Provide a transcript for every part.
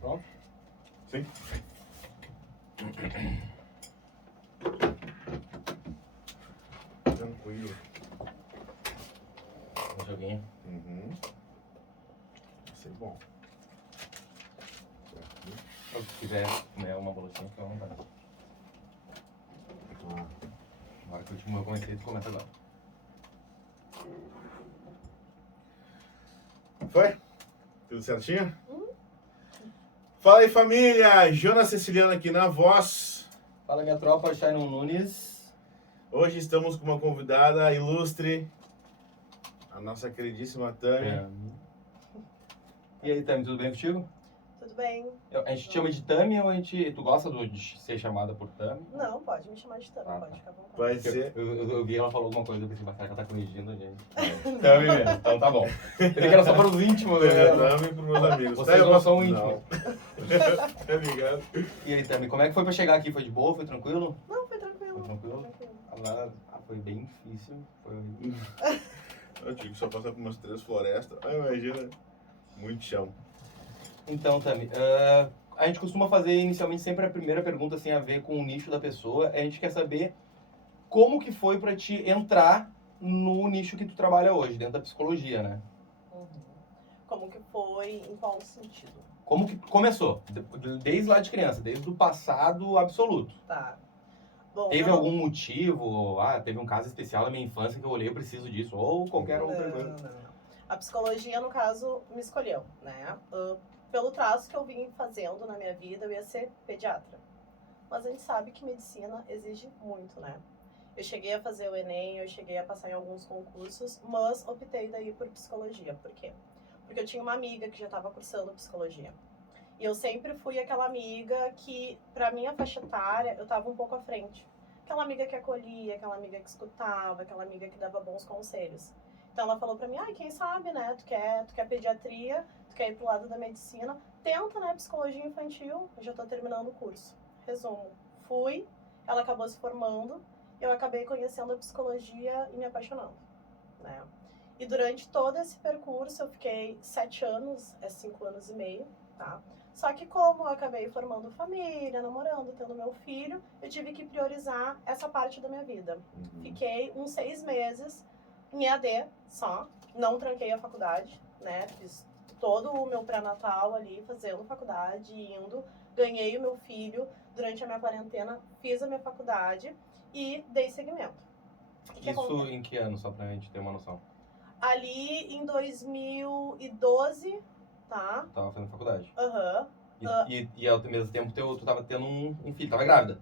Pronto? Sim. Tranquilo. Um joguinho. Vai ser bom. Se quiser comer uma bolachinha, fica à vontade. Agora que eu comecei, tu começa agora. Foi? Tudo certinho? Fala aí, família! Jonas Ceciliano aqui na voz. Fala, minha tropa, Shainon Nunes. Hoje estamos com uma convidada ilustre, a nossa queridíssima Tami. E aí, Tami, tudo bem contigo? Tudo bem? A gente te chama de Tami ou tu gosta de ser chamada por Tami? Não, pode me chamar de Tami, Ah, pode tá. ficar à vontade. Pode ser. Eu vi ela falou alguma coisa, eu pensei, será que ela tá corrigindo a gente? Tami mesmo, então tá bom. Eu pensei que era só para os íntimos, né? Tami para meus amigos. Vocês não são íntimos. Tá ligado? E aí, Tami, como é que foi pra chegar aqui? Foi de boa? Foi tranquilo? Não, foi tranquilo. Foi tranquilo? Foi bem difícil. Foi horrível. Eu tive que só passar por umas 3 florestas. Ah, imagina. Muito chão. Então, Tami, a gente costuma fazer inicialmente sempre a primeira pergunta sem a ver com o nicho da pessoa. A gente quer saber como que foi pra te entrar no nicho que tu trabalha hoje, dentro da psicologia, né? Como que foi, em qual sentido? Como que começou? Desde lá de criança, desde o passado absoluto. Tá. Bom, Teve algum motivo? Teve um caso especial na minha infância que eu olhei, eu preciso disso. Ou qualquer outra coisa. Não. A psicologia, no caso, me escolheu, né? Pelo traço que eu vim fazendo na minha vida, eu ia ser pediatra. Mas a gente sabe que medicina exige muito, né? Eu cheguei a fazer o Enem, eu cheguei a passar em alguns concursos, mas optei daí por psicologia. Por quê? Porque eu tinha uma amiga que já estava cursando psicologia. E eu sempre fui aquela amiga que, pra minha faixa etária, eu estava um pouco à frente. Aquela amiga que acolhia, aquela amiga que escutava, aquela amiga que dava bons conselhos. Então ela falou pra mim, quem sabe, né, tu quer pediatria, tu quer ir pro lado da medicina, tenta, né, psicologia infantil, eu já tô terminando o curso. Resumo, fui, ela acabou se formando, eu acabei conhecendo a psicologia e me apaixonando, né. E durante todo esse percurso eu fiquei 7 anos, 5 anos e meio, tá. Só que como eu acabei formando família, namorando, tendo meu filho, eu tive que priorizar essa parte da minha vida. Fiquei uns 6 meses em EAD só, não tranquei a faculdade, né, fiz todo o meu pré-natal ali, fazendo faculdade, indo, ganhei o meu filho, durante a minha quarentena, fiz a minha faculdade e dei seguimento. Isso em que ano, só pra gente ter uma noção? Ali em 2012, tá? Tava fazendo faculdade. E ao mesmo tempo tu tava tendo um filho, tava grávida?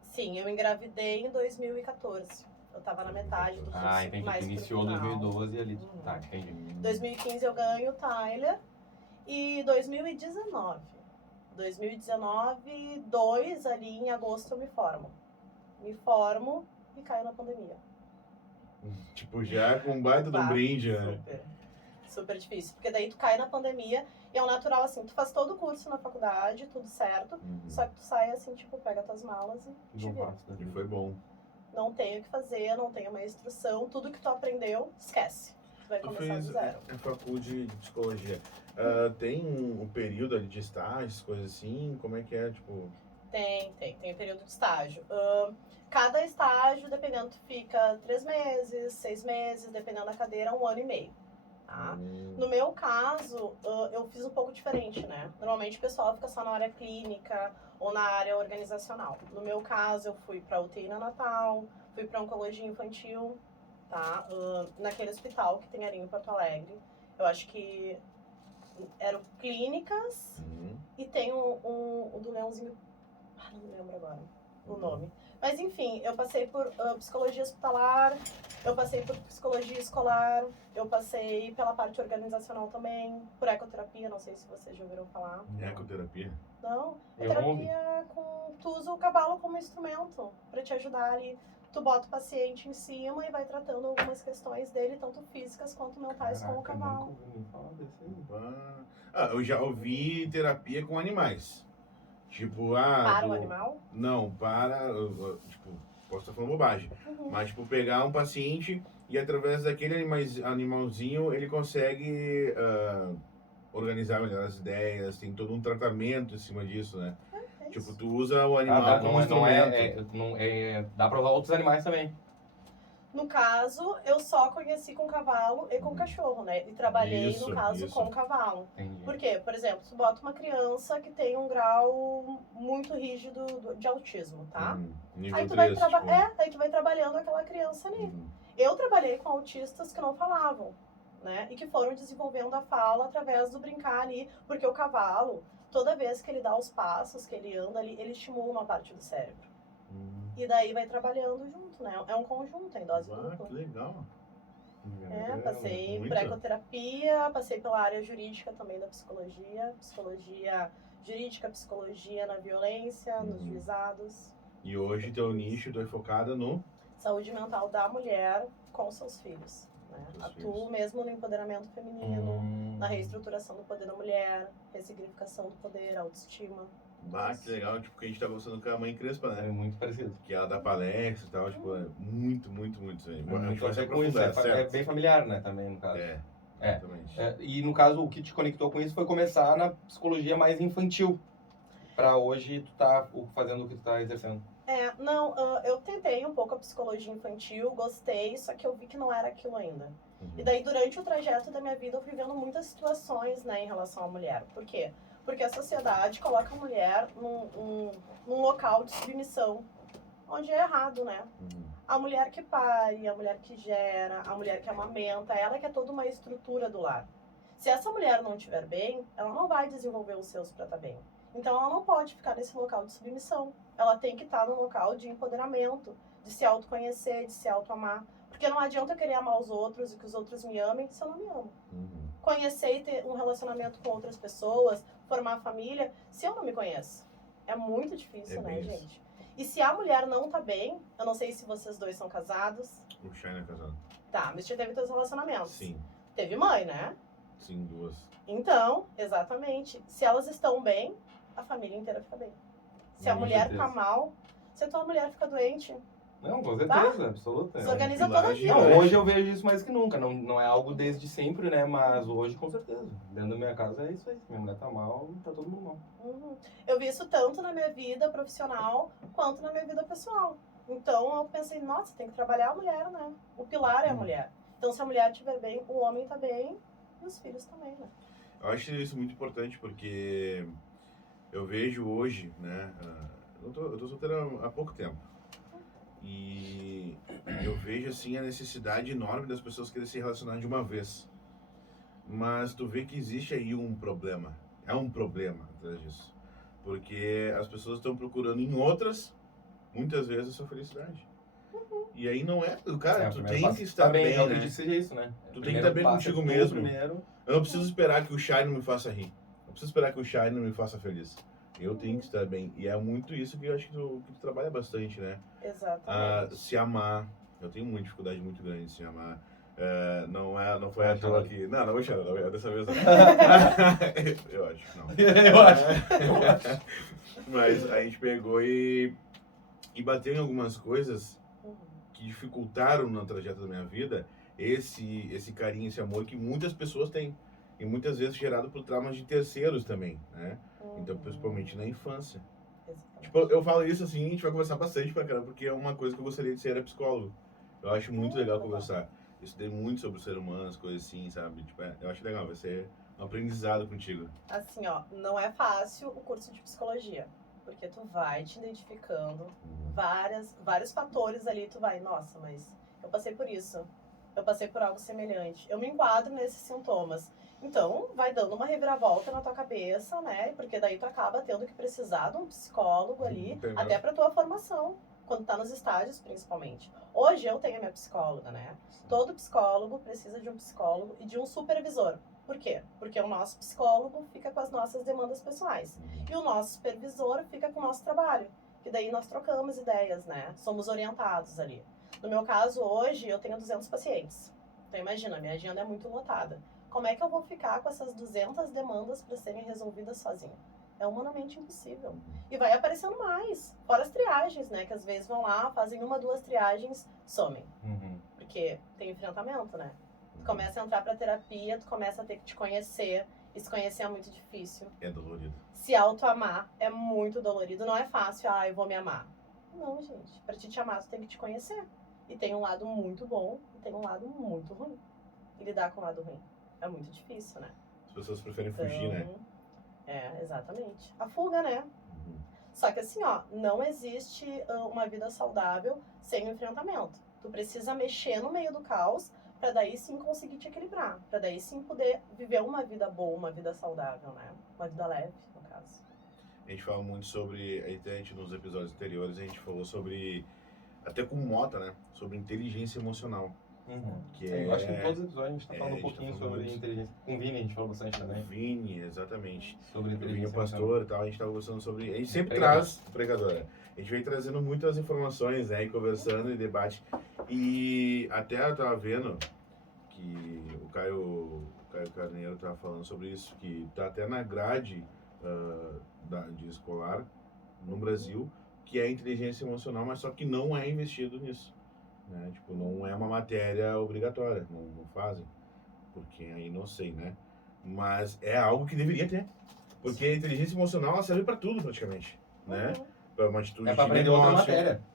Sim, eu engravidei em 2014. Eu tava na metade do curso. Entendi. Mais Tu iniciou em 2012 ali. Tá, entendi. 2015 eu ganho o Tyler. E 2019, 2 ali em agosto eu me formo. Me formo e caio na pandemia. Tipo, já com um baita de um brinde, né? Super difícil. Porque daí tu cai na pandemia e é o natural assim, tu faz todo o curso na faculdade, tudo certo, só que tu sai assim, tipo, pega tuas malas e te vira. E foi bom. Não tenho o que fazer, não tenho uma instrução, tudo que tu aprendeu, esquece. Tu vai começar do zero. A faculdade de psicologia. Tem um período ali de estágios, coisas assim? Como é que é, tipo... Tem período de estágio. Cada estágio, dependendo, tu fica 3 meses, 6 meses, dependendo da cadeira, 1 ano e meio. Tá? No meu caso, eu fiz um pouco diferente, né? Normalmente o pessoal fica só na área clínica ou na área organizacional. No meu caso, eu fui para UTI neonatal, fui para oncologia infantil, tá? Naquele hospital que tem ali em Porto Alegre. Eu acho que eram clínicas e tem um do Leãozinho, não lembro agora o nome. Mas enfim, eu passei por psicologia hospitalar, eu passei por psicologia escolar, eu passei pela parte organizacional também, por ecoterapia, não sei se vocês já ouviram falar. Ecoterapia? Não, terapia tu usa o cavalo como instrumento para te ajudar ali. Tu bota o paciente em cima e vai tratando algumas questões dele, tanto físicas quanto mentais, com o cavalo. Eu já ouvi terapia com animais. Tipo, Para o animal? Não, tipo, posso estar falando bobagem. Mas, tipo, pegar um paciente e através daquele animalzinho ele consegue organizar melhor as ideias, tem todo um tratamento em cima disso, né? É Tipo, isso. tu usa o animal como instrumento. Dá pra usar outros animais também. No caso, eu só conheci com cavalo e com cachorro, né? E trabalhei, Isso, no caso, isso. com cavalo. Entendi. Por quê? Por exemplo, tu bota uma criança que tem um grau muito rígido de autismo, tá? Nível Aí tu 3, vai, tipo... aí tu vai trabalhando aquela criança ali. Uhum. Eu trabalhei com autistas que não falavam, né? E que foram desenvolvendo a fala através do brincar ali, porque o cavalo, toda vez que ele dá os passos, que ele anda ali, ele estimula uma parte do cérebro. E daí vai trabalhando junto, né? É um conjunto, em dose dupla. Que legal. Passei muito. por ecoterapia, passei pela área jurídica também da psicologia, psicologia jurídica, psicologia na violência, nos juizados. E hoje teu nicho, tu é focada no... Saúde mental da mulher com seus filhos. Né? Atuo mesmo no empoderamento feminino, na reestruturação do poder da mulher, ressignificação do poder, autoestima. Que legal, tipo, que a gente tá conversando com a mãe Crespa, né? É muito parecido. Que ela dá palestra e tal, tipo, é muito, muito, muito isso aí. A gente Então, vai se com isso, aprofundar, é certo? bem familiar, né, também, no caso. Exatamente. E no caso, o que te conectou com isso foi começar na psicologia mais infantil. Pra hoje, tu tá fazendo o que tu tá exercendo. Eu tentei um pouco a psicologia infantil, gostei, só que eu vi que não era aquilo ainda. E daí, durante o trajeto da minha vida, eu fui vendo muitas situações, né, em relação à mulher. Por quê? Porque a sociedade coloca a mulher num local de submissão, onde é errado, né? A mulher que pare, a mulher que gera, a mulher que amamenta, ela que é toda uma estrutura do lar. Se essa mulher não estiver bem, ela não vai desenvolver os seus para estar bem. Então ela não pode ficar nesse local de submissão. Ela tem que estar num local de empoderamento, de se autoconhecer, de se autoamar. Porque não adianta eu querer amar os outros e que os outros me amem se eu não me amo. Conhecer e ter um relacionamento com outras pessoas, formar família, se eu não me conheço. É muito difícil, né, gente? E se a mulher não tá bem, eu não sei se vocês dois são casados. O Shine é casado. Tá, mas já teve teus relacionamentos. Sim. Teve mãe, né? Sim, 2. Então, exatamente. Se elas estão bem, a família inteira fica bem. Se a mulher tá mal, se a tua mulher fica doente, Não, com certeza, absoluta. se organiza toda a vida. Não, hoje eu vejo isso mais que nunca. Não é algo desde sempre, né? Mas hoje, com certeza. Dentro da minha casa é isso aí. Minha mulher tá mal, tá todo mundo mal. Eu vi isso tanto na minha vida profissional quanto na minha vida pessoal. Então eu pensei, nossa, tem que trabalhar a mulher, né? O pilar é a mulher. Então se a mulher estiver bem, o homem tá bem e os filhos também, né? Eu acho isso muito importante porque eu vejo hoje, né? Eu tô solteiro há pouco tempo. E eu vejo, assim, a necessidade enorme das pessoas quererem se relacionar de uma vez. Mas tu vê que existe aí um problema. É um problema atrás disso. Porque as pessoas estão procurando em outras, muitas vezes, a sua felicidade. E aí não é... Cara, tu tem que estar bem, né? né? Que seja isso, né? Tu tem que estar bem contigo mesmo. Primeiro. Eu não preciso esperar que o Shine me faça rir. Não preciso esperar que o Shine me faça feliz. Eu tenho que estar bem. E é muito isso que eu acho que tu trabalha bastante, né? Exatamente. Se amar. Eu tenho uma dificuldade muito grande de se amar. Não foi à toa que... Não vou chorar, não, dessa vez não. Eu acho que não. Eu acho. Mas a gente pegou e bateu em algumas coisas que dificultaram no trajeto da minha vida esse carinho, esse amor que muitas pessoas têm. E muitas vezes gerado por traumas de terceiros também, né? Então, principalmente na infância. Tipo, eu falo isso assim, a gente vai conversar bastante pra caramba, porque é uma coisa que eu gostaria de ser, era psicólogo. Eu acho muito legal conversar. Eu estudei muito sobre o ser humano, as coisas assim, sabe? Tipo, eu acho legal, vai ser um aprendizado contigo. Assim, ó, não é fácil o curso de psicologia. Porque tu vai te identificando, vários fatores ali, tu vai, nossa, mas eu passei por isso. Eu passei por algo semelhante. Eu me enquadro nesses sintomas. Então, vai dando uma reviravolta na tua cabeça, né? Porque daí tu acaba tendo que precisar de um psicólogo ali, até pra tua formação, quando tá nos estágios, principalmente. Hoje eu tenho a minha psicóloga, né? Todo psicólogo precisa de um psicólogo e de um supervisor. Por quê? Porque o nosso psicólogo fica com as nossas demandas pessoais. E o nosso supervisor fica com o nosso trabalho. Que daí nós trocamos ideias, né? Somos orientados ali. No meu caso, hoje, eu tenho 200 pacientes. Então, imagina, minha agenda é muito lotada. Como é que eu vou ficar com essas 200 demandas para serem resolvidas sozinha? É humanamente impossível. E vai aparecendo mais. Fora as triagens, né? Que às vezes vão lá, fazem 1, 2 triagens, somem. Porque tem enfrentamento, né? Tu começa a entrar pra terapia, tu começa a ter que te conhecer. E se conhecer é muito difícil. É dolorido. Se autoamar é muito dolorido. Não é fácil, eu vou me amar. Não, gente. Pra te amar, tu tem que te conhecer. E tem um lado muito bom e tem um lado muito ruim. E lidar com o lado ruim é muito difícil, né? As pessoas preferem fugir, né? Exatamente. A fuga, né? Só que assim, não existe uma vida saudável sem o enfrentamento. Tu precisa mexer no meio do caos pra daí sim conseguir te equilibrar. Pra daí sim poder viver uma vida boa, uma vida saudável, né? Uma vida leve, no caso. A gente fala muito sobre, a gente nos episódios anteriores, a gente falou sobre, até com Mota, né? Sobre inteligência emocional. Que Eu acho que em todos os episódios a gente tá falando um pouquinho falando sobre muito. inteligência. Com o Vini a gente falou bastante também. Vini, exatamente. Sobre O Vini, inteligência o pastor e tal, a gente tava conversando sobre... A gente sempre Pregador. traz... Pregador, é. A gente vem trazendo muitas informações, né? E conversando e debate. E até eu tava vendo que o Caio Carneiro tava falando sobre isso, que tá até na grade de escolar no Brasil, que é a inteligência emocional, mas só que não é investido nisso. Né? Tipo, não é uma matéria obrigatória, não fazem, porque aí não sei, né? Mas é algo que deveria ter, porque a inteligência emocional ela serve para tudo praticamente, né? Para uma atitude É pra de aprender negócio,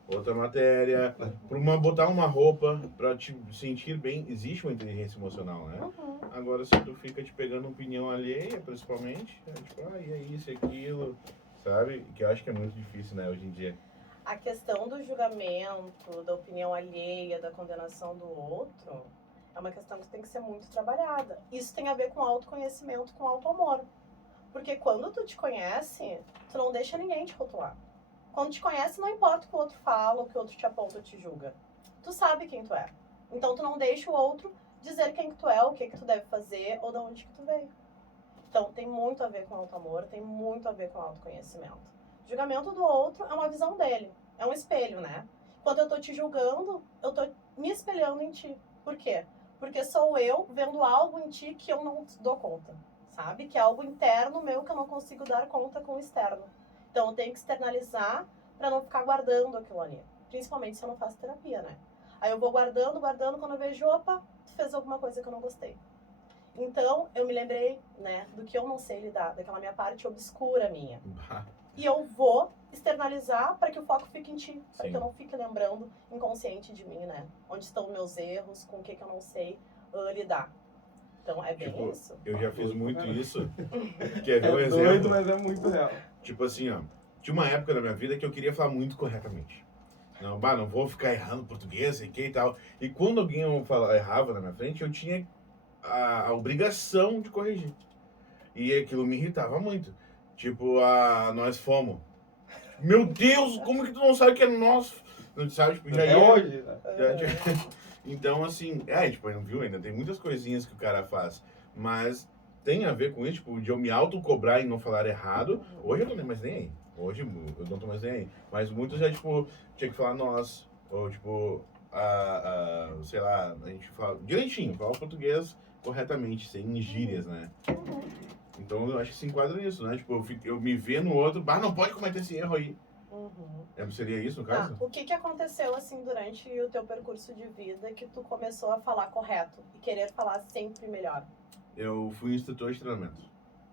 outra matéria. para botar uma roupa, para te sentir bem, existe uma inteligência emocional, né? Agora se tu fica te pegando opinião alheia, principalmente, tipo, e é isso, e aquilo, sabe? Que eu acho que é muito difícil, né, hoje em dia. A questão do julgamento, da opinião alheia, da condenação do outro, é uma questão que tem que ser muito trabalhada. Isso tem a ver com autoconhecimento, com autoamor. Porque quando tu te conhece, tu não deixa ninguém te rotular. Quando te conhece, não importa o que o outro fala, o que o outro te aponta ou te julga. Tu sabe quem tu é. Então tu não deixa o outro dizer quem que tu é, o que que tu deve fazer ou de onde que tu veio. Então tem muito a ver com autoamor, tem muito a ver com autoconhecimento. O julgamento do outro é uma visão dele, é um espelho, né? Quando eu tô te julgando, eu tô me espelhando em ti. Por quê? Porque sou eu vendo algo em ti que eu não dou conta, sabe? Que é algo interno meu que eu não consigo dar conta com o externo. Então eu tenho que externalizar para não ficar guardando aquilo ali. Principalmente se eu não faço terapia, né? Aí eu vou guardando, quando eu vejo, opa, tu fez alguma coisa que eu não gostei. Então eu me lembrei, né, do que eu não sei lidar, daquela minha parte obscura minha. E eu vou externalizar para que o foco fique em ti, para que eu não fique lembrando inconsciente de mim, né? Onde estão meus erros, com o que eu não sei lidar. Então é bem isso. Eu já fiz muito isso. Quer ver um É exemplo? doido, mas é muito real. Tipo assim, tinha uma época da minha vida que eu queria falar muito corretamente. Não vou ficar errando português e tal. E quando alguém errava na minha frente, eu tinha a obrigação de corrigir. E aquilo me irritava muito. Tipo, nós fomos. Meu Deus, como que tu não sabe que é nós? Não sabe? Tipo, já É hoje. Né? Então, assim, tipo, não viu ainda, tem muitas coisinhas que o cara faz. Mas tem a ver com isso, tipo, de eu me autocobrar e não falar errado. Hoje eu não tô mais nem aí. Hoje eu não tô mais nem aí. Mas muitos já, tipo, tinha que falar nós. Ou, tipo, sei lá, a gente fala direitinho, fala o português corretamente, sem gírias, né? Então eu acho que se enquadra nisso, né? Tipo, eu me ver no outro, não pode cometer esse erro aí. Seria isso no caso? O que aconteceu assim durante o teu percurso de vida que tu começou a falar correto e querer falar sempre melhor? Eu fui instrutor de treinamento.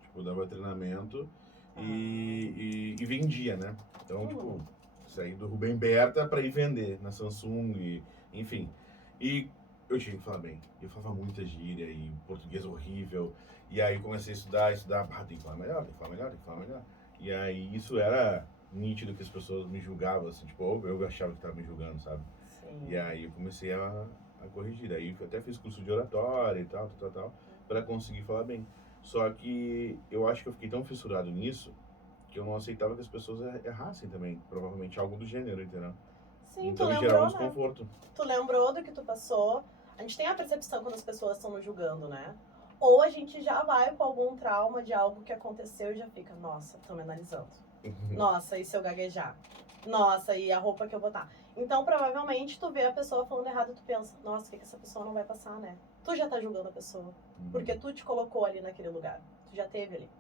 Tipo, eu dava treinamento e vendia, né? Então, tipo, saí do Rubem Berta pra ir vender na Samsung, enfim. E eu tinha que falar bem. Eu falava muita gíria e português horrível. E aí comecei a estudar, tem que falar melhor, tem que falar melhor, tem que falar melhor. E aí isso era nítido que as pessoas me julgavam, assim, tipo, eu achava que estavam me julgando, sabe? Sim. E aí eu comecei a corrigir. Aí eu até fiz curso de oratória e tal, para conseguir falar bem. Só que eu acho que eu fiquei tão fissurado nisso que eu não aceitava que as pessoas errassem também, provavelmente algo do gênero, entendeu? Sim, Então tu me lembrou, gerava um né? desconforto. Tu lembrou do que tu passou. A gente tem a percepção quando as pessoas estão nos julgando, né? Ou a gente já vai com algum trauma de algo que aconteceu e já fica, nossa, estão me analisando. Nossa, e se eu gaguejar? Nossa, e a roupa que eu botar? Então, provavelmente, tu vê a pessoa falando errado e tu pensa, nossa, o que essa pessoa não vai passar, né? Tu já tá julgando a pessoa. Porque tu te colocou ali naquele lugar. Tu já teve ali.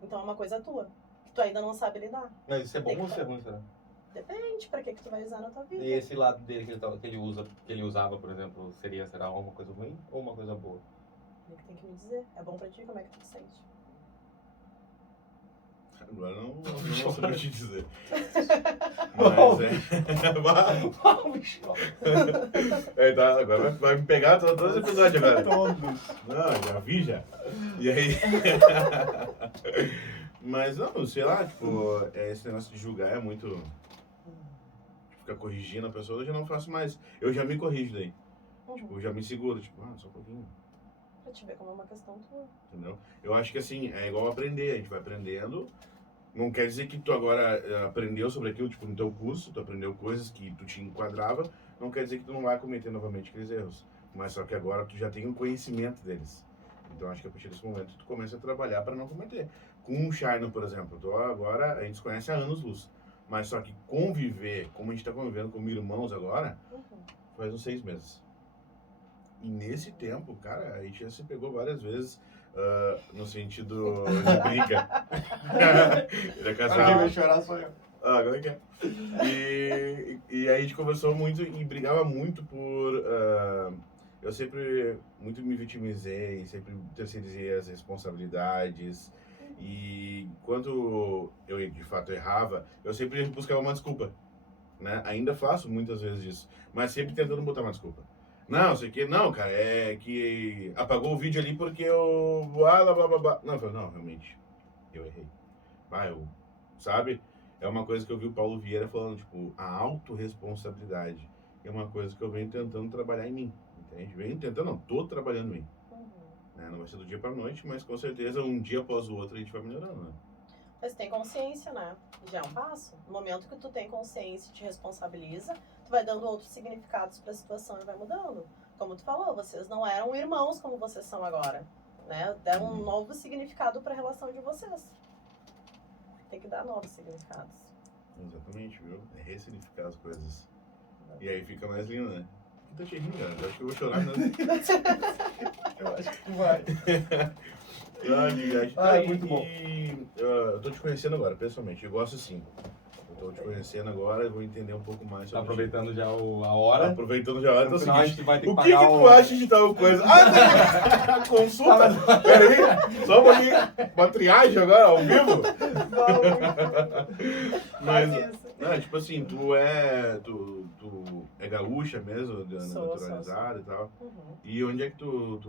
Então é uma coisa tua. Que tu ainda não sabe lidar. Mas isso é bom ou isso é ruim, será? Depende pra que tu vai usar na tua vida. E esse lado dele que ele usava, por exemplo, será uma coisa ruim ou uma coisa boa? Ele que tem que me dizer. É bom pra ti? Como é que tu te sente? Agora não sei te dizer. Bom. Mas tá, agora vai me pegar todos os episódios agora. Todos. Não, já vi já. E aí. Mas não, sei lá, tipo, esse negócio de julgar é muito. Ficar corrigindo a pessoa, eu já não faço mais. Eu já me corrijo daí. Tipo, eu já me seguro, tipo, só um pouquinho. Pra te ver como é uma questão tua. Entendeu? Eu acho que assim, é igual aprender, a gente vai aprendendo. Não quer dizer que tu agora aprendeu sobre aquilo, tipo, no teu curso, tu aprendeu coisas que tu te enquadrava, não quer dizer que tu não vai cometer novamente aqueles erros. Mas só que agora tu já tem um conhecimento deles. Então acho que a partir desse momento tu começa a trabalhar para não cometer. Com o Shino, por exemplo, agora a gente se conhece há anos-luz. Mas só que conviver, como a gente tá convivendo como irmãos agora, faz uns 6 meses. E nesse tempo, cara, a gente já se pegou várias vezes, no sentido de briga. Ele é casado. Quem vai chorar sou eu. Agora que é. E aí a gente conversou muito e brigava muito por... eu sempre muito me vitimizei, sempre terceirizei as responsabilidades. E quando eu de fato errava, eu sempre buscava uma desculpa, né? Ainda faço muitas vezes isso, mas sempre tentando botar uma desculpa. Não, sei que não, cara, é que apagou o vídeo ali porque eu blá blá blá blá. Não, eu falei, não, realmente, eu errei. Sabe? É uma coisa que eu vi o Paulo Vieira falando, tipo, a autorresponsabilidade é uma coisa que eu venho tentando trabalhar em mim, entende? Venho tentando, não, tô trabalhando em mim. Não vai ser do dia pra noite, mas com certeza um dia após o outro a gente vai melhorando, né? Mas tem consciência, né? Já é um passo. No momento que tu tem consciência e te responsabiliza, tu vai dando outros significados pra situação e vai mudando. Como tu falou, vocês não eram irmãos como vocês são agora, né? Deram um novo significado pra relação de vocês. Tem que dar novos significados. Exatamente, viu? É ressignificar as coisas. E aí fica mais lindo, né? Tá te rindo, cara. Eu acho que eu vou chorar, né? Eu acho que vai. Muito bom. Eu tô te conhecendo agora, pessoalmente. Eu gosto sim. Eu tô te conhecendo agora, eu vou entender um pouco mais Tá sobre aproveitando já a hora. Aproveitando já a hora. No Então, final, a gente vai ter que o que pagar tu acha de tal coisa? Consulta! Peraí, só um pouquinho. Uma triagem agora, ao vivo? Mas, tipo assim, tu é gaúcha mesmo, naturalizada e tal. E onde é que tu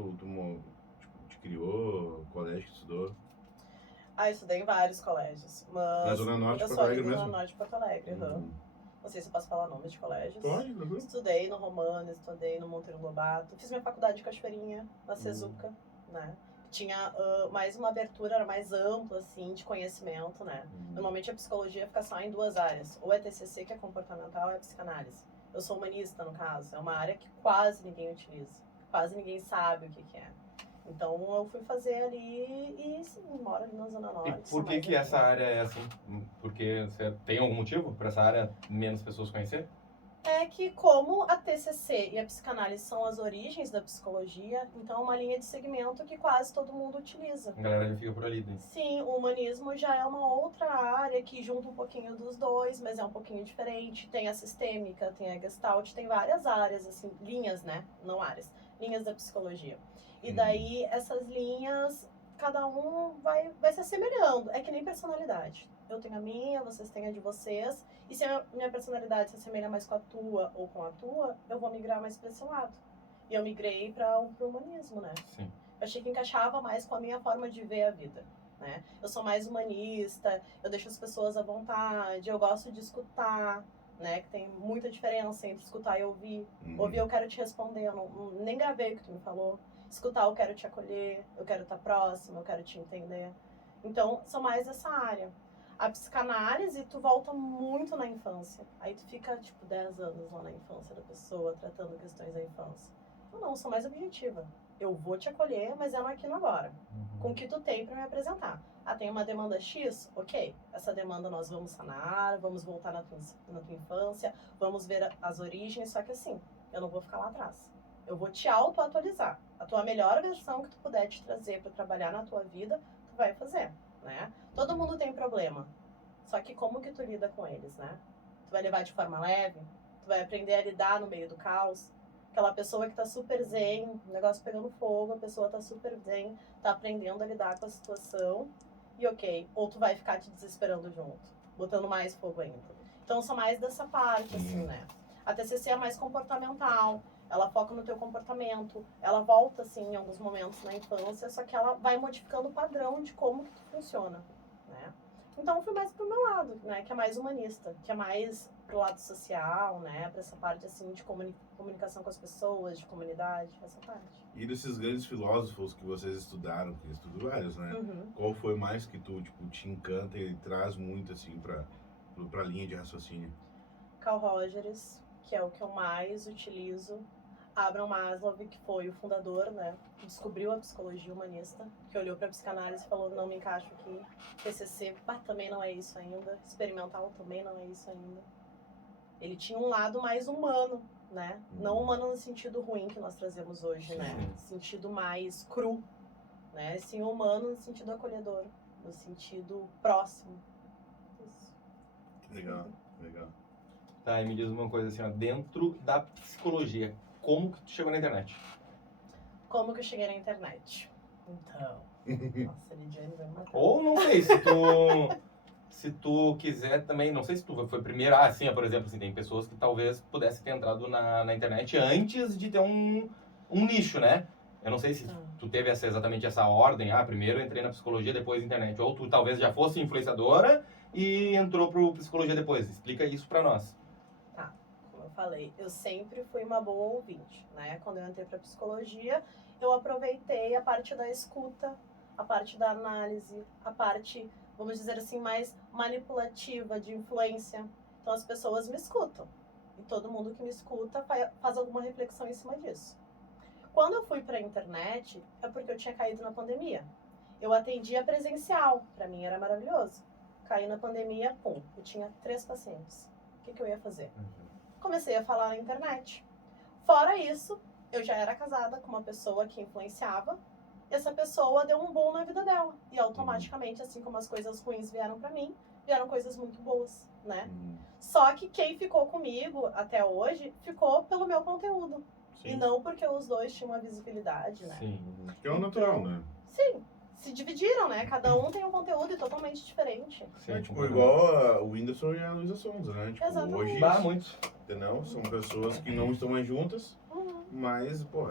te criou, colégio que estudou? Eu estudei em vários colégios. Mas Na Zona Norte de Porto Alegre mesmo? Na Zona Norte de Porto Alegre, Não sei se eu posso falar nomes de colégios. Pode, tranquilo. Estudei no Romano, estudei no Monteiro Lobato. Fiz minha faculdade de Cachoeirinha, na Cezuca, né? Tinha mais uma abertura, era mais ampla, assim, de conhecimento, né? Normalmente a psicologia fica só em 2 áreas. Ou é TCC, que é comportamental, ou é psicanálise. Eu sou humanista, no caso. É uma área que quase ninguém utiliza. Quase ninguém sabe o que é. Então eu fui fazer ali e sim, moro ali na Zona Norte. E por que essa área é assim? Porque você tem algum motivo para essa área menos pessoas conhecer? É que como a TCC e a psicanálise são as origens da psicologia, então é uma linha de segmento que quase todo mundo utiliza. A galera já fica por ali, né? Sim, o humanismo já é uma outra área que junta um pouquinho dos dois, mas é um pouquinho diferente. Tem a sistêmica, tem a gestalt, tem várias áreas, assim, linhas, né? Não áreas, linhas da psicologia. E daí essas linhas, cada um vai se assemelhando. É que nem personalidade. Eu tenho a minha, vocês têm a de vocês. E se a minha personalidade se assemelha mais com a tua ou com a tua, eu vou migrar mais para esse lado. E eu migrei para o humanismo, né? Sim. Eu achei que encaixava mais com a minha forma de ver a vida, né? Eu sou mais humanista, eu deixo as pessoas à vontade, eu gosto de escutar, né? Que tem muita diferença entre escutar e ouvir. Ouvir, eu quero te responder, eu nem gravei o que tu me falou. Escutar, eu quero te acolher, eu quero estar próximo, eu quero te entender. Então, são mais essa área. A psicanálise, tu volta muito na infância. Aí tu fica, 10 anos lá na infância da pessoa, tratando questões da infância. Eu não, sou mais objetiva. Eu vou te acolher, mas é no aqui e no agora. Com o que tu tem pra me apresentar. Tem uma demanda X? Ok. Essa demanda nós vamos sanar, vamos voltar na tua infância, vamos ver as origens, só que assim, eu não vou ficar lá atrás. Eu vou te auto-atualizar. A tua melhor versão que tu puder te trazer para trabalhar na tua vida, tu vai fazer, né? Todo mundo tem problema. Só que como que tu lida com eles, né? Tu vai levar de forma leve? Tu vai aprender a lidar no meio do caos? Aquela pessoa que tá super zen, o negócio pegando fogo, a pessoa tá super zen, tá aprendendo a lidar com a situação. e ok. Ou tu vai ficar te desesperando junto, botando mais fogo ainda. Então, eu sou mais dessa parte, assim, né? A TCC é mais comportamental, ela foca no teu comportamento, ela volta, assim, em alguns momentos na infância, só que ela vai modificando o padrão de como que tu funciona, né? Então, eu fui mais pro meu lado, né? Que é mais humanista, que é mais pro lado social, né? Pra essa parte, assim, de comunicação com as pessoas, de comunidade, essa parte. E desses grandes filósofos que vocês estudaram, que estudam vários, né? Uhum. Qual foi mais que tu, tipo, te encanta e traz muito, assim, pra linha de raciocínio? Carl Rogers, que é o que eu mais utilizo. Abraham Maslow, que foi o fundador, né? Que descobriu a psicologia humanista, que olhou para a psicanálise e falou: não me encaixo aqui. TCC também não é isso ainda. Experimental também não é isso ainda. Ele tinha um lado mais humano, né? Não humano no sentido ruim que nós trazemos hoje, né? Sentido mais cru, né? Sim, humano no sentido acolhedor, no sentido próximo. Isso. Legal, legal. Tá, e me diz uma coisa assim, ó, dentro da psicologia, como que tu chegou na internet? Como que eu cheguei na internet? Então, nossa, Lidiane vai me matar. Ou não sei, se tu quiser também, não sei se tu foi primeiro, sim, por exemplo, assim, tem pessoas que talvez pudessem ter entrado na internet antes de ter um nicho, né? Eu não sei se tu teve exatamente essa ordem, primeiro eu entrei na psicologia, depois internet, ou tu talvez já fosse influenciadora e entrou pro psicologia depois. Explica isso pra nós. Como eu falei, eu sempre fui uma boa ouvinte, né? Quando eu entrei para psicologia, eu aproveitei a parte da escuta, a parte da análise, a parte, vamos dizer assim, mais manipulativa, de influência. Então as pessoas me escutam. E todo mundo que me escuta faz alguma reflexão em cima disso. Quando eu fui para a internet, é porque eu tinha caído na pandemia. Eu atendia presencial, para mim era maravilhoso. Caí na pandemia, pum, eu tinha 3 pacientes. O que eu ia fazer? Comecei a falar na internet. Fora isso, eu já era casada com uma pessoa que influenciava. Essa pessoa deu um boom na vida dela. E automaticamente, assim como as coisas ruins vieram pra mim, vieram coisas muito boas, né? Só que quem ficou comigo até hoje, ficou pelo meu conteúdo. Sim. E não porque os dois tinham uma visibilidade, né? Sim. Que é o natural, né? Sim. Se dividiram, né? Cada um tem um conteúdo totalmente diferente. Sim, É tipo igual o Whindersson e a Luísa Sonza, né? Tipo, Exatamente. hoje, Dá muito. entendeu? São pessoas que não estão mais juntas, mas, pô,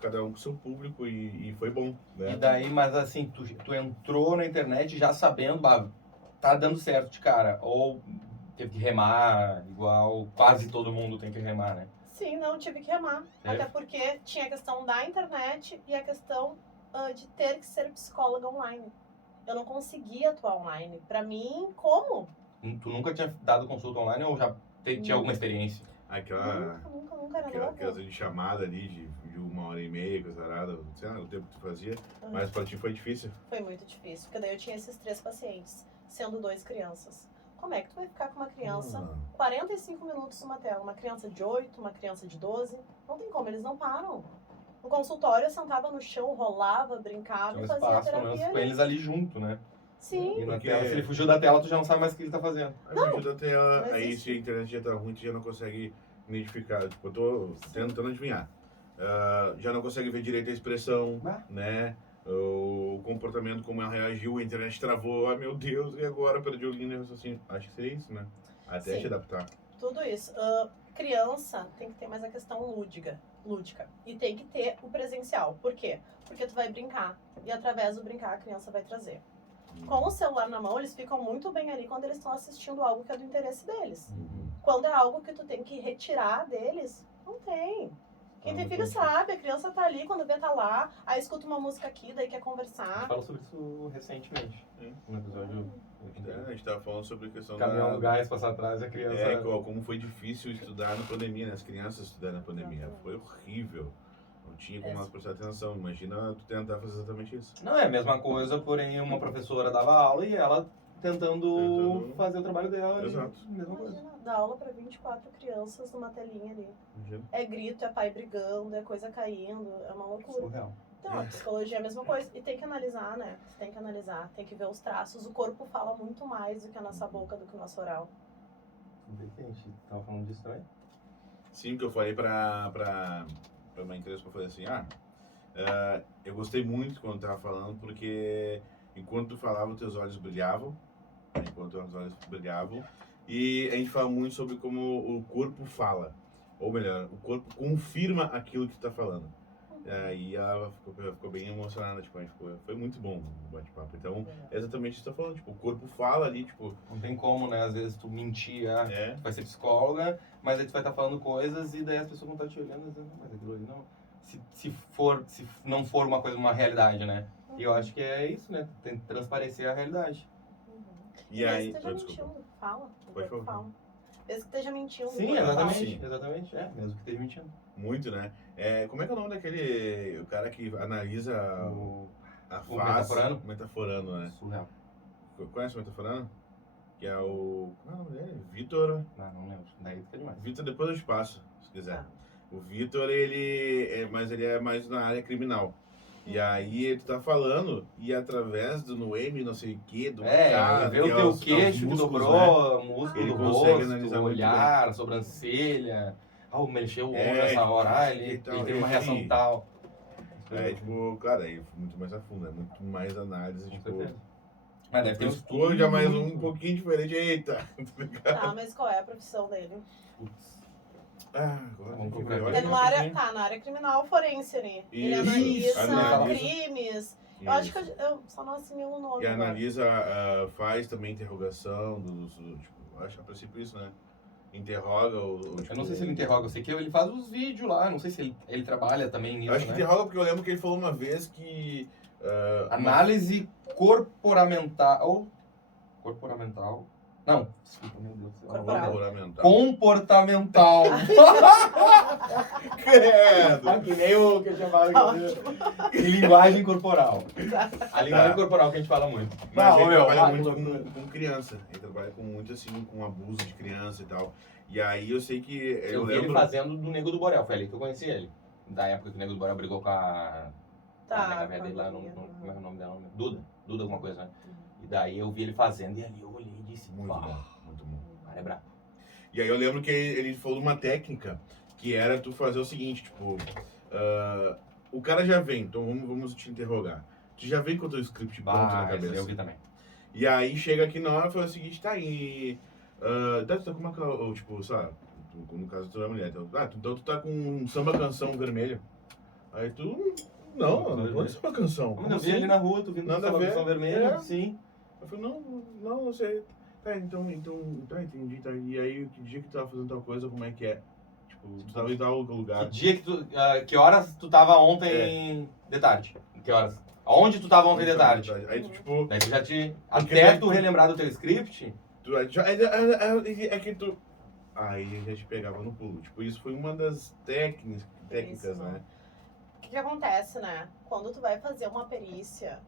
cada um com seu público e foi bom, né? E daí, mas assim, tu entrou na internet já sabendo, tá dando certo de cara. Ou teve que remar, igual quase todo mundo tem que remar, né? Sim, não, tive que remar. Até porque tinha a questão da internet e a questão de ter que ser psicóloga online. Eu não conseguia atuar online. Pra mim, como? Tu nunca tinha dado consulta online ou já tinha alguma experiência? Nunca era Aquelas novo. de chamada ali de 1h30, coisa arada, sei lá, o tempo que tu fazia, mas pra ti foi difícil. Foi muito difícil, porque daí eu tinha esses 3 pacientes, sendo 2 crianças. Como é que tu vai ficar com uma criança 45 minutos numa tela? Uma criança de 8, uma criança de 12? Não tem como, eles não param. No consultório eu sentava no chão, rolava, brincava e fazia terapia. Com eles ali junto, né? Sim. E na tela, se ele fugiu da tela, tu já não sabe mais o que ele tá fazendo. Aí fugiu da tela, aí se a internet já tá ruim, tu já não consegue identificar. Tipo, eu tô tentando adivinhar. Já não consegue ver direito a expressão, né? O comportamento, como ela reagiu, a internet travou, meu Deus, e agora perdi o linha de raciocínio. Acho que seria isso, né? Até te adaptar. Tudo isso. Criança tem que ter mais a questão lúdica. E tem que ter o presencial. Por quê? Porque tu vai brincar. E através do brincar, a criança vai trazer. Com o celular na mão, eles ficam muito bem ali quando eles estão assistindo algo que é do interesse deles. Quando é algo que tu tem que retirar deles, não tem. Quem tem filho sabe, a criança tá ali, quando vê tá lá, aí escuta uma música aqui, daí quer conversar. A gente falou sobre isso recentemente, no episódio. A gente tava falando sobre a questão caminhão do gás, passar atrás, a criança... como foi difícil estudar na pandemia, né? As crianças estudando na pandemia. Foi horrível. Não tinha como elas prestar atenção. Imagina tu tentar fazer exatamente isso. Não, é a mesma coisa, porém uma professora dava aula e ela tentando fazer o trabalho dela. Exato. Mesma coisa. Imagina, dar aula pra 24 crianças numa telinha ali. Imagina. É grito, é pai brigando, é coisa caindo, é uma loucura. Surreal. Então, a psicologia é a mesma coisa. E tem que analisar, né? Você tem que analisar, tem que ver os traços. O corpo fala muito mais do que a nossa boca, do que o nosso oral. A gente tava falando disso também? Sim, que eu falei pra uma empresa, eu falei assim, eu gostei muito quando tava falando, porque enquanto tu falava, teus olhos brilhavam. Enquanto os olhos brilhavam. E a gente fala muito sobre como o corpo fala. Ou melhor, o corpo confirma aquilo que tu tá falando. E ela ficou bem emocionada, tipo, foi muito bom o bate-papo. Então, é exatamente isso que tu tá falando, tipo, o corpo fala ali, tipo... Não tem como, né? Às vezes tu mentir, É. tu vai ser psicóloga, mas aí tu vai estar falando coisas e daí as pessoas vão estar te olhando e dizendo, mas aquilo ali não... Se não for uma coisa, uma realidade, né? E eu acho que é isso, né? Tem que transparecer a realidade. E aí... Mesmo que esteja mentindo, fala. Pode falar. Fala. Mesmo que esteja mentindo. Sim, fala. exatamente. Sim. Exatamente, mesmo que esteja mentindo. Muito, né? Como é que é o nome daquele... O cara que analisa a o face... metaforando? Metaforando, né? Surreal. Conhece o metaforando? Que é o... Como é o nome dele? Vitor... Não lembro. Daí fica demais. Vitor, depois eu te passo, se quiser. Tá. O Vitor, ele é mais na área criminal. E aí tu tá falando, e através do Noemi, não sei o que, do cara, ver o teu queixo que músculos, dobrou, né? músculo Ele do consegue rosto, analisar o muito olhar, a sobrancelha. Mexeu o ombro nessa tipo, hora, e ele tal, teve uma e reação aí? tal. Tipo, cara, aí foi muito mais a fundo, é muito mais análise, Com tipo... certeza. Mas deve ter um Escolha já mais um muito. pouquinho diferente, eita! Tá, mas qual é a profissão dele? Putz. Agora Vamos tem que procurar ver, aqui. olha Ele na área criminal forense ali. Ele Isso, analisa analisa. crimes. Eu acho que eu só não assimilo o nome. E agora. analisa, faz também interrogação tipo, acho que a princípio isso, né? Interroga tipo, Eu não sei se ele interroga, eu sei que ele faz os vídeos lá, não sei se ele trabalha também nisso, Eu acho que né? interroga porque eu lembro que ele falou uma vez que... Análise corporamental. Corporamental. Não, desculpa, meu Deus do céu. Corporal. Comportamental. Credo! Que nem o que eu tinha falado. Ótimo. E linguagem corporal. A linguagem Tá. corporal que a gente fala muito. Mas Não, ele meu, trabalha vai, muito loucura. com criança. Ele trabalha com muito assim, com abuso de criança e tal. E aí eu sei que... Eu vi ele fazendo do Nego do Borel, foi ali que eu conheci ele. Da época que o Nego do Borel brigou com a nega velha dele lá, como é o nome dela? Duda alguma coisa, né? E daí eu vi ele fazendo e ali eu olhei e disse, Muito bom, muito bom. o cara é brabo. E aí eu lembro que ele falou uma técnica que era tu fazer o seguinte, tipo... o cara já vem, então vamos te interrogar. Tu já vem com o teu script pronto na Esse cabeça. eu vi também. E aí chega aqui na hora e fala o seguinte, tá aí... tu tá com uma... Tipo, sabe? No caso tu é mulher. Então tu tá com um samba canção vermelho. Aí tu... Não é samba canção. Como eu vi ele na rua, tu vindo Nada com a ver. São Vermelho, É. sim. Eu falei, não sei. Tá, tá, entendi. Tá. E aí, que dia que tu tava fazendo tal coisa, como é que é? Tipo, tu tava em tal lugar. Que dia que tu... que horas tu tava ontem de tarde? Que horas? Aonde tu tava ontem de tarde? Aí tu, tipo... Daí tu já te... Porque Até daí tu tu- relembrar do teu script... É que tu... Aí já te pegava no pulo. Tipo, isso foi uma das técnicas, Isso. né? O que acontece, né? Quando tu vai fazer uma perícia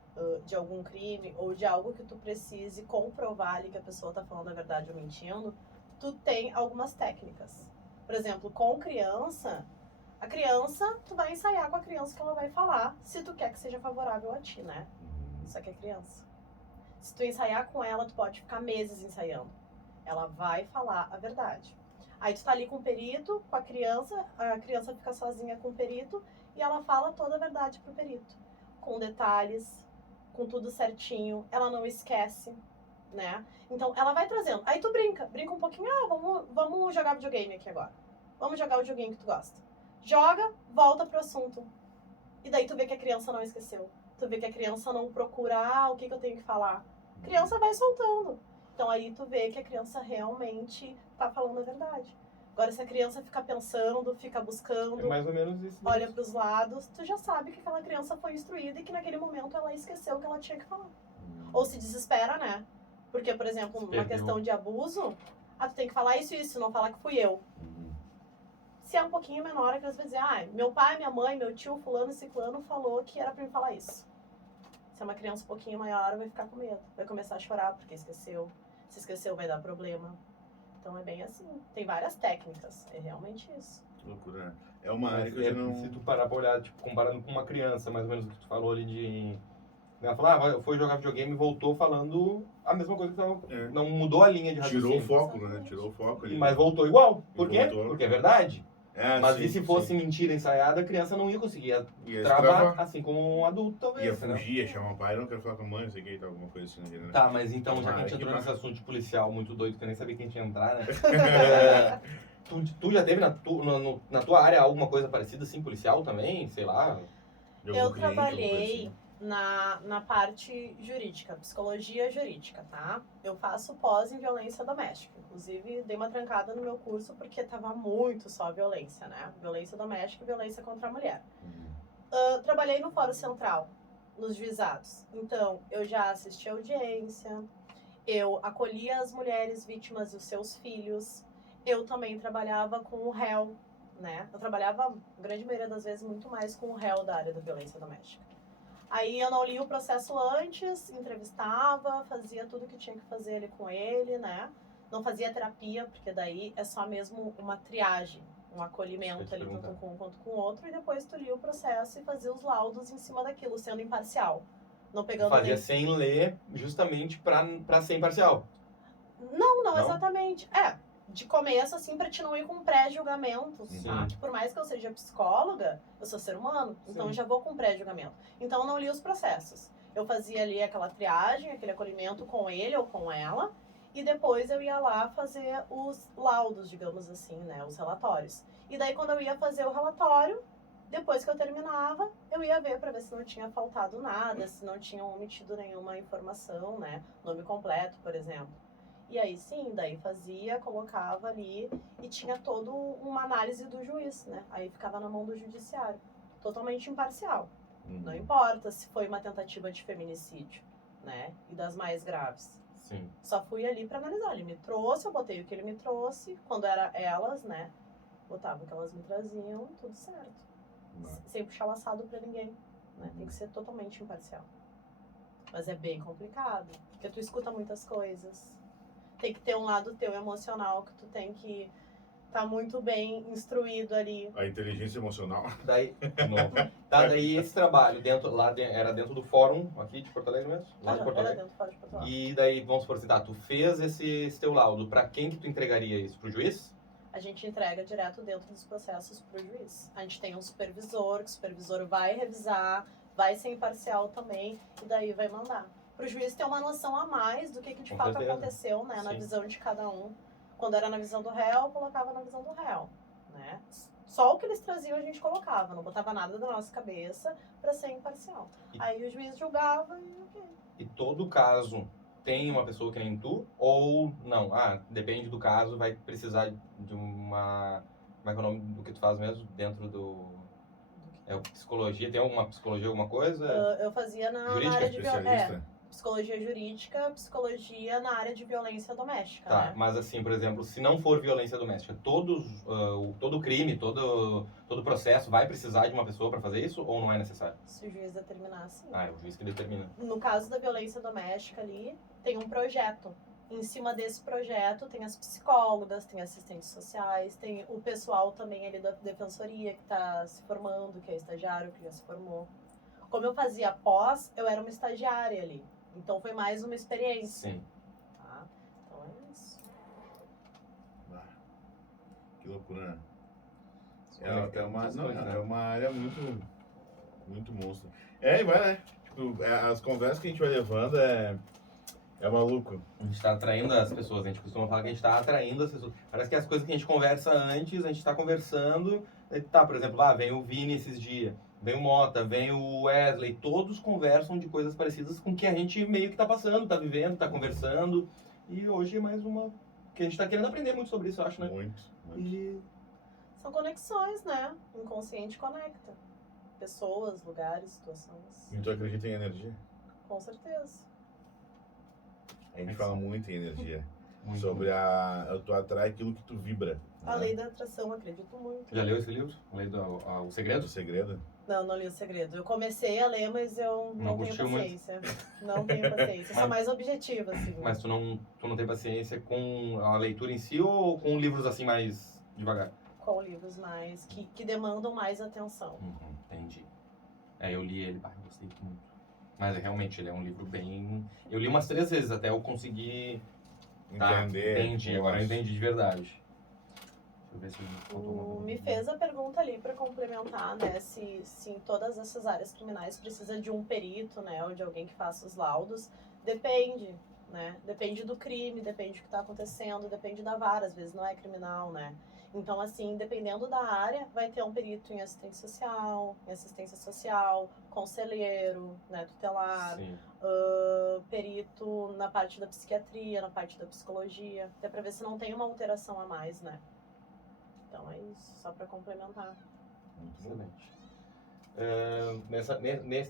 de algum crime ou de algo que tu precise comprovar ali que a pessoa tá falando a verdade ou mentindo, tu tem algumas técnicas. Por exemplo, com criança, a criança, tu vai ensaiar com a criança que ela vai falar, se tu quer que seja favorável a ti, né? Isso aqui é criança. Se tu ensaiar com ela, tu pode ficar meses ensaiando. Ela vai falar a verdade. Aí tu tá ali com o perito, com a criança fica sozinha com o perito e ela fala toda a verdade pro perito. Com detalhes, com tudo certinho, ela não esquece, né? Então ela vai trazendo. Aí tu brinca um pouquinho, vamos jogar videogame aqui agora. Vamos jogar o joguinho que tu gosta. Joga, volta pro assunto. E daí tu vê que a criança não esqueceu. Tu vê que a criança não procura, o que eu tenho que falar. A criança vai soltando. Então aí tu vê que a criança realmente tá falando a verdade. Agora se a criança fica pensando, fica buscando, É mais ou menos isso. olha pros lados, tu já sabe que aquela criança foi instruída e que naquele momento ela esqueceu o que ela tinha que falar. Ou se desespera, né? Porque, por exemplo, numa questão de abuso, tu tem que falar isso, não falar que fui eu. Se é um pouquinho menor, a criança vai dizer, meu pai, minha mãe, meu tio, fulano e ciclano falou que era pra me falar isso. Se é uma criança um pouquinho maior, vai ficar com medo. Vai começar a chorar porque esqueceu. Se esqueceu, vai dar problema. Então é bem assim. Tem várias técnicas. É realmente isso. Que loucura, né? É uma área que eu já não... Se tu parar pra olhar, tipo, comparando com uma criança, mais ou menos o que tu falou ali de... Ela falou, foi jogar videogame e voltou falando a mesma coisa que tava... Não mudou a linha de raciocínio. Tirou o foco, né? Tirou o foco ali. Mas voltou igual. Por quê? Voltou. Porque é verdade. Mas sim, e se fosse sim. mentira ensaiada, a criança não ia conseguir Ia travar, travar. assim como um adulto, talvez. Ia entendeu? fugir, ia chamar o pai, não quero falar com a mãe, não sei o que, tal, alguma coisa assim. Né? Tá, mas então, já que a Tomara gente que entrou vá. nesse assunto de policial muito doido, que eu nem sabia que a gente ia entrar, né? Tu já teve na tua área alguma coisa parecida, assim, policial também? Sei lá. De algum Eu cliente, alguma coisa trabalhei assim. na parte jurídica, psicologia jurídica, tá? Eu faço pós em violência doméstica. Inclusive, dei uma trancada no meu curso porque tava muito só violência, né? Violência doméstica e violência contra a mulher. Trabalhei no Fórum Central, nos juizados. Então, eu já assisti a audiência, eu acolhia as mulheres vítimas e os seus filhos. Eu também trabalhava com o réu, né? Eu trabalhava, a grande maioria das vezes, muito mais com o réu da área da violência doméstica. Aí eu não lia o processo antes, entrevistava, fazia tudo que tinha que fazer ali com ele, né? Não fazia terapia, porque daí é só mesmo uma triagem, um acolhimento ali, tanto com um quanto com o outro, e depois tu lia o processo e fazia os laudos em cima daquilo, sendo imparcial. Não pegando Fazia nem... sem ler, justamente pra ser imparcial. Não Não? exatamente. De começo, assim, pra te não ir com pré-julgamentos, Sim. tá? Que por mais que eu seja psicóloga, eu sou ser humano, então eu já vou com pré-julgamento. Então eu não li os processos. Eu fazia ali aquela triagem, aquele acolhimento com ele ou com ela, e depois eu ia lá fazer os laudos, digamos assim, né? Os relatórios. E daí quando eu ia fazer o relatório, depois que eu terminava, eu ia ver para ver se não tinha faltado nada, se não tinha omitido nenhuma informação, né? Nome completo, por exemplo. E aí sim, daí fazia, colocava ali e tinha toda uma análise do juiz, né? Aí ficava na mão do judiciário, totalmente imparcial. Não importa se foi uma tentativa de feminicídio, né? E das mais graves. Sim. Só fui ali para analisar. Ele me trouxe, eu botei o que ele me trouxe. Quando era elas, né? Botava o que elas me traziam, tudo certo. Sem puxar o assado para ninguém, né? Tem que ser totalmente imparcial. Mas é bem complicado, porque tu escuta muitas coisas. Tem que ter um lado teu emocional que tu tem que estar muito bem instruído ali. A inteligência emocional. Daí, daí esse trabalho era dentro do fórum aqui de Porto Alegre mesmo? Lá de Porto Era Alegre. dentro fora de Porto Alegre. E daí, vamos supor assim, tá, tu fez esse teu laudo, pra quem que tu entregaria isso? Pro juiz? A gente entrega direto dentro dos processos pro juiz. A gente tem um supervisor, que o supervisor vai revisar, vai ser imparcial também, e daí vai mandar. Pro juiz ter uma noção a mais do que de Com fato certeza. aconteceu, né? Na Sim. visão de cada um. Quando era na visão do réu, colocava na visão do réu, né? Só o que eles traziam a gente colocava, não botava nada da nossa cabeça para ser imparcial. Aí o juiz julgava e ok. E todo caso tem uma pessoa que nem tu? Ou não? Depende do caso, vai precisar de uma... Como é que é o nome do que tu faz mesmo? Dentro do... psicologia? Tem alguma psicologia, alguma coisa? Eu fazia na Jurídica, área de Especialista? psicologia jurídica, psicologia na área de violência doméstica, Tá, né? mas assim, por exemplo, se não for violência doméstica, todo crime, todo processo vai precisar de uma pessoa para fazer isso ou não é necessário? Se o juiz determinar, sim. É o juiz que determina. No caso da violência doméstica ali, tem um projeto. Em cima desse projeto tem as psicólogas, tem assistentes sociais, tem o pessoal também ali da defensoria que está se formando, que é estagiário, que já se formou. Como eu fazia pós, eu era uma estagiária ali. Então foi mais uma experiência. Sim. Tá? Então é isso. Que loucura, né? Né? É uma área muito monstra. E vai, né? Tipo, as conversas que a gente vai levando é maluco. A gente tá atraindo as pessoas, a gente costuma falar que a gente tá atraindo as pessoas. Parece que as coisas que a gente conversa antes, a gente tá conversando. Tá, por exemplo, vem o Vini esses dias, vem o Mota, vem o Wesley, todos conversam de coisas parecidas com o que a gente meio que tá passando, tá vivendo, tá conversando. E hoje é mais uma que a gente tá querendo aprender muito sobre isso, eu acho, né? Muito. E São conexões, né? O inconsciente conecta. Pessoas, lugares, situações. E tu acredita em energia? Com certeza. A gente fala muito em energia. muito. Sobre tu atrai aquilo que tu vibra. A lei da atração, acredito muito. Já leu esse livro? O Segredo? O segredo? Não li o segredo. Eu comecei a ler, mas eu não tenho curtiu muito? paciência. Não tenho paciência. Sou mais objetiva, assim. Mas tu não tem paciência com a leitura em si ou com livros assim mais devagar? Com livros mais que demandam mais atenção. Entendi. Eu li ele, eu gostei muito. Mas realmente, ele é um livro bem... Eu li umas 3 vezes até eu conseguir... Entender. Entendi, agora eu entendi de verdade. Deixa eu ver se faltou alguma coisa. Me fez a pergunta ali para complementar, né, se em todas essas áreas criminais precisa de um perito, né, ou de alguém que faça os laudos. Depende, né, depende do crime, depende do que está acontecendo, depende da vara, às vezes não é criminal, né. Então, assim, dependendo da área, vai ter um perito em assistência social, conselheiro, né, tutelar, Sim. perito na parte da psiquiatria, na parte da psicologia, até para ver se não tem uma alteração a mais, né. Então é isso, só para complementar. Excelente.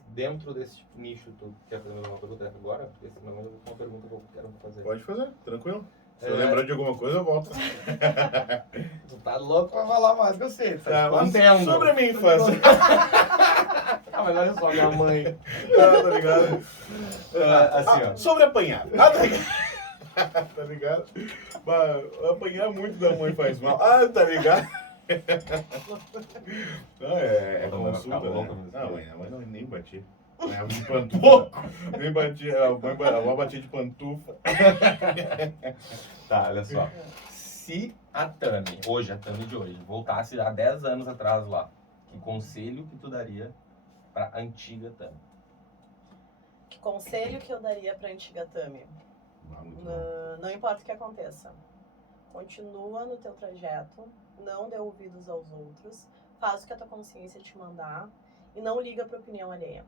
Dentro desse nicho, tu quer fazer uma pergunta agora? Esse momento é uma pergunta que eu quero fazer. Pode fazer, tranquilo. Se eu lembrar de alguma coisa, eu volto. Tu tá louco pra falar mais que eu sei. Mas sobre a minha infância. Ah, mas olha só, minha mãe. Tá ligado? Assim, ó. Sobre apanhar. Tá ligado? Tá ligado? Mas apanhar muito da mãe faz mal. Tá ligado? Não, é Tua mãe vai consulta, ficar louca né? mesmo. Não, mãe, a mãe não, nem batia. Ela de pantufa. Nem batia, a avó batia de pantufa. Tá, olha só. Se a Tami, hoje, a Tami de hoje, voltasse há 10 anos atrás lá, que conselho que tu daria pra antiga Tami? Que conselho que eu daria para a antiga Tami? Muito bom. Não importa o que aconteça. Continua no teu trajeto, não dê ouvidos aos outros, faz o que a tua consciência te mandar e não liga para a opinião alheia.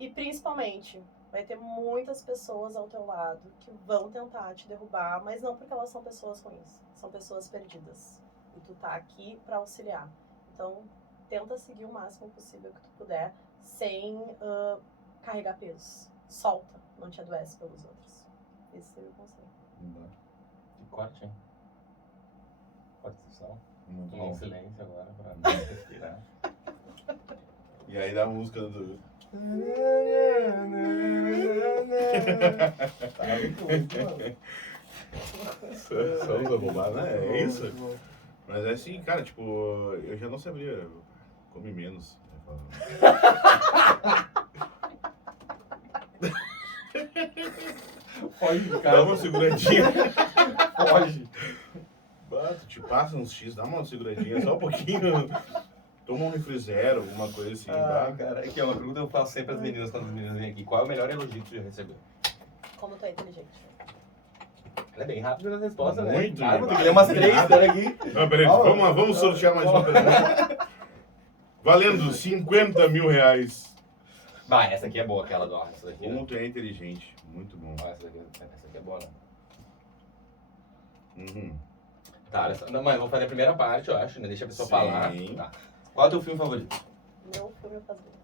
E principalmente, vai ter muitas pessoas ao teu lado que vão tentar te derrubar, mas não porque elas são pessoas ruins, são pessoas perdidas. E tu tá aqui para auxiliar. Então, tenta seguir o máximo possível que tu puder, sem carregar pesos. Solta, não te adoece pelos outros. Esse seria o conselho. Que corte, hein? Corte de som. Muito Tomar um bom. silêncio agora pra respirar. E aí dá a música do... Tá muito Só usa bobagem, né? É isso. Mas é assim, cara, tipo, eu já não sabia comer menos. Foge, Dá cara. uma seguradinha. Foge. Tu te passa uns X, dá uma seguradinha, só um pouquinho. Toma um refri zero, alguma coisa assim. Ah, cara, aqui é uma pergunta que eu faço sempre às meninas quando as meninas vêm aqui. Qual é o melhor elogio que tu já recebeu? Como tu é inteligente. Ela é bem rápida na resposta, né? Muito, Cara, vou ter que vai. ler umas 3 dela aqui. Não, peraí, vamos lá, vamos sortear mais uma pergunta. Valendo 50 mil reais. Vai, essa aqui é boa, aquela do ar. Essa daqui, né? Como tu é inteligente, muito bom. Essa aqui é boa, né? Uhum. Tá, olha só. Não, mas eu vou fazer a primeira parte, eu acho, né? Deixa a pessoa Sim. falar. Tá. Qual é o teu filme favorito? Meu filme favorito.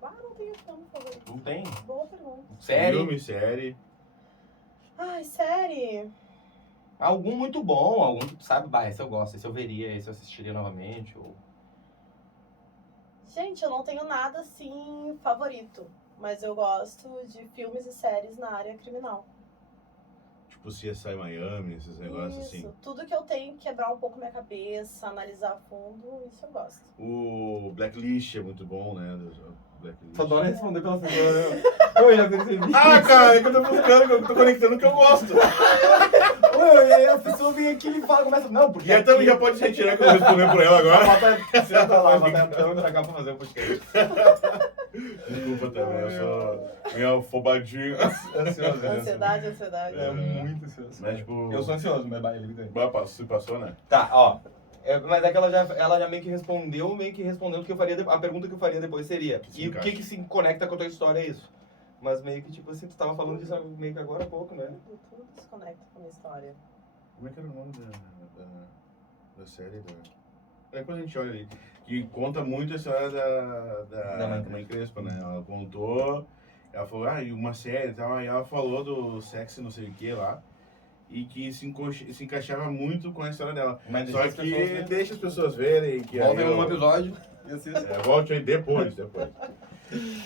Não tenho filme favorito. Não tem? Boa pergunta. Série? Filme, série. Ai, série. Algum muito bom, algum que tu sabe, bah, esse eu gosto, esse eu veria, esse eu assistiria novamente. Ou... Gente, eu não tenho nada assim favorito. Mas eu gosto de filmes e séries na área criminal. Tipo CSI Miami, esses negócios Isso. assim. Tudo que eu tenho que quebrar um pouco minha cabeça, analisar a fundo, isso eu gosto. O Blacklist é muito bom, né? Blacklist. Só adora responder pela pessoa. Eu já percebi. Ah, cara, é que eu tô buscando, eu tô conectando o que eu gosto. A pessoa vem aqui e fala, começa. Não, porque. E a Tami já pode se retirar que eu vou responder por ela agora. Senta lá, bota a Tami pra cá pra fazer o podcast. Desculpa também, eu sou meio afobadinho. Ansioso, né? Ansiedade. É muito ansioso. Mas, tipo... Eu sou ansioso, mas vai, ele tem. Se passou, né? Tá, ó. Mas é que ela já meio que respondendo o que eu faria. A pergunta que eu faria depois seria: Que se e o encaixa. que se conecta com a tua história é isso? Mas meio que, tipo assim, tu tava falando disso meio que agora há pouco, né? Tudo se conecta com a minha história. Como é que era o nome da série? Depois a gente olha ali. Que conta muito a história da Mãe Crespa, né? Ela contou, ela falou, e uma série e tal, e ela falou do sexo não sei o que lá. E que se encaixava muito com a história dela. Mas Só que deixa as pessoas verem que volta aí em um episódio e assista. volte aí depois.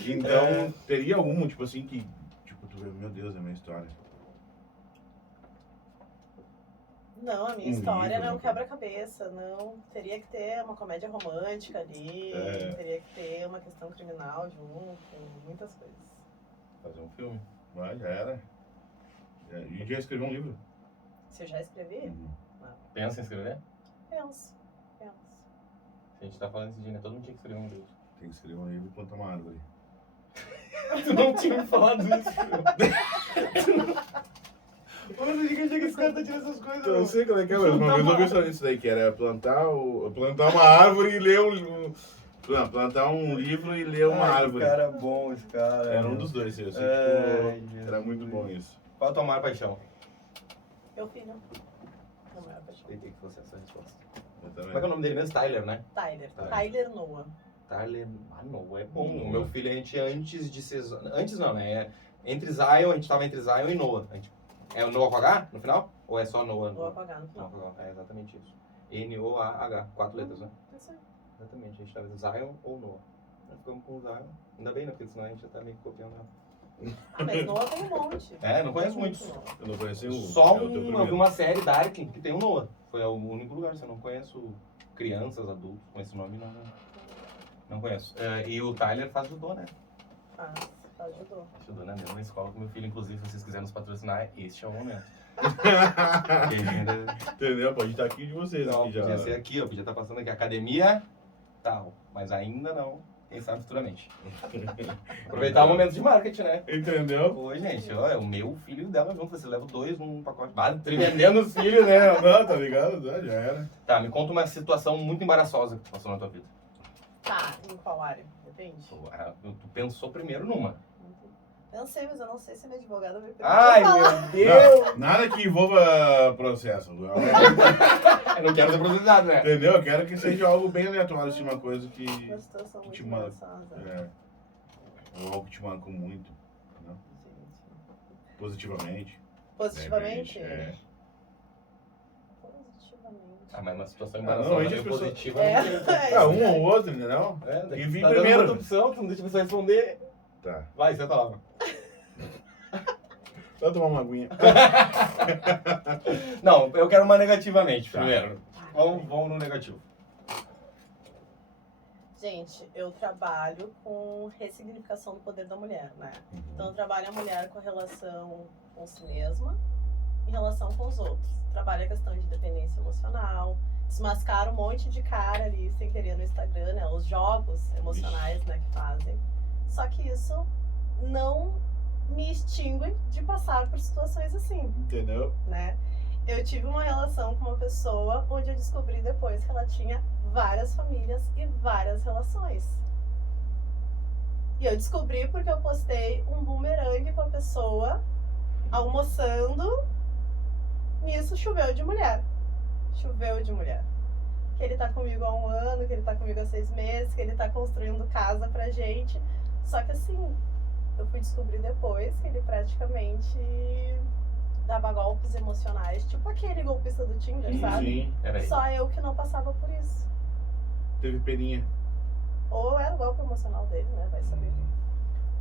Então, teria algum, tipo assim, que, tipo, tu vê, meu Deus, é a minha história. Não, a minha Um história livro, não é um uma coisa. quebra-cabeça, não. Teria que ter uma comédia romântica ali, teria que ter uma questão criminal junto, muitas coisas. Fazer um filme. Vai, já era. E já escreveu um livro. Se eu já escrevi? Pensa em escrever? Penso. Se a gente tá falando esse dia, né? Todo mundo tinha que escrever um livro. Tem que escrever um livro e plantar uma árvore. Tu não tinha me falado isso, Ô, não diga que esse cara tá tirando essas coisas, Eu não. sei como é que é, mas uma vez eu vi só isso daí, que era plantar uma árvore e ler não, plantar um livro e ler uma árvore. Esse cara é bom, esse cara. Era um dos dois, eu sei, tipo, era muito bom isso. Qual a tua maior paixão? Meu filho. Não é a paixão. Tentei que fosse essa a resposta. Eu Como é que é também. o nome dele mesmo? Tyler, né? Tyler. Tyler. Tyler Noah. Tyler. Ah, não, é bom. Noah. O meu filho, a gente antes de ser. Antes não, né? Entre Zion, a gente tava entre Zion e Noah. É o Noah com H no final? Ou é só Noah? Noah com H no final. Noah com H. É exatamente isso. N-O-A-H. 4 letras, né? Isso aí. Exatamente. A gente tava entre Zion ou Noah. Nós ficamos com o Zion. Ainda bem, né? Porque senão a gente já tá meio que copiando. Ah, mas Noah tem um monte. É, não conheço muitos. Noah. Eu não conheci o. Só é o teu eu vi primeiro. uma série Dark que tem o Noah. Foi o único lugar. Se eu não conheço crianças, adultos com esse nome, não conheço. E o Tyler faz judô, né? Ah, ajudou. Judô na mesma escola com meu filho. Inclusive, se vocês quiserem nos patrocinar, este é o momento. Porque ainda... Entendeu? Pode estar aqui de vocês. Não, aqui já. podia ser aqui, ó. Podia estar passando aqui. Academia, tal. Mas ainda não. Quem sabe futuramente. Aproveitar o momento de marketing, né? Entendeu? Pô, gente, ó, é o meu filho dela junto. Você leva 2 num pacote. Vendendo os filhos, né? Não, tá ligado? Já era. Tá, me conta uma situação muito embaraçosa que passou na tua vida. Tá, em qual área? Depende. Tu pensou primeiro numa. Eu sei, mas eu não sei se minha advogada me permite Ai, falar. meu Deus! Não, nada que envolva processo. Eu não quero ser processado, né? Entendeu? Eu quero que seja algo bem aleatório, assim, uma coisa que. Uma situação Que muito te manda. engraçada. É, ou algo que te marcou muito, né? Gente. Positivamente. Positivamente? De repente, Positivamente. Ah, mas uma situação Ah, embaraçosa normalmente meio as pessoas- positiva. É, não tem. Ah, um ou outro, entendeu? É, daí Quem vir tá dando primeiro. outra opção, tu não deixa a pessoa responder. Tá. Vai, você palavra. Só tomar uma aguinha. Não, eu quero uma negativamente Tá. primeiro. Vamos no negativo. Gente, eu trabalho com ressignificação do poder da mulher, né? Então eu trabalho a mulher com a relação com si mesma em relação com os outros. Trabalho a questão de dependência emocional, desmascara um monte de cara ali sem querer no Instagram, né? Os jogos emocionais, né, que fazem. Só que isso não me extingue de passar por situações assim, Entendeu? né? Eu tive uma relação com uma pessoa onde eu descobri depois que ela tinha várias famílias e várias relações. E eu descobri porque eu postei um bumerangue com a pessoa almoçando. Nisso choveu de mulher. Choveu de mulher. Que ele tá comigo há 1 ano, que ele tá comigo há 6 meses, que ele tá construindo casa pra gente. Só que assim, eu fui descobrir depois que ele praticamente dava golpes emocionais, tipo aquele golpista do Tinder, sabe? Sim. Peraí. Só eu que não passava por isso. Teve peninha. Ou era o golpe emocional dele, né? Vai saber.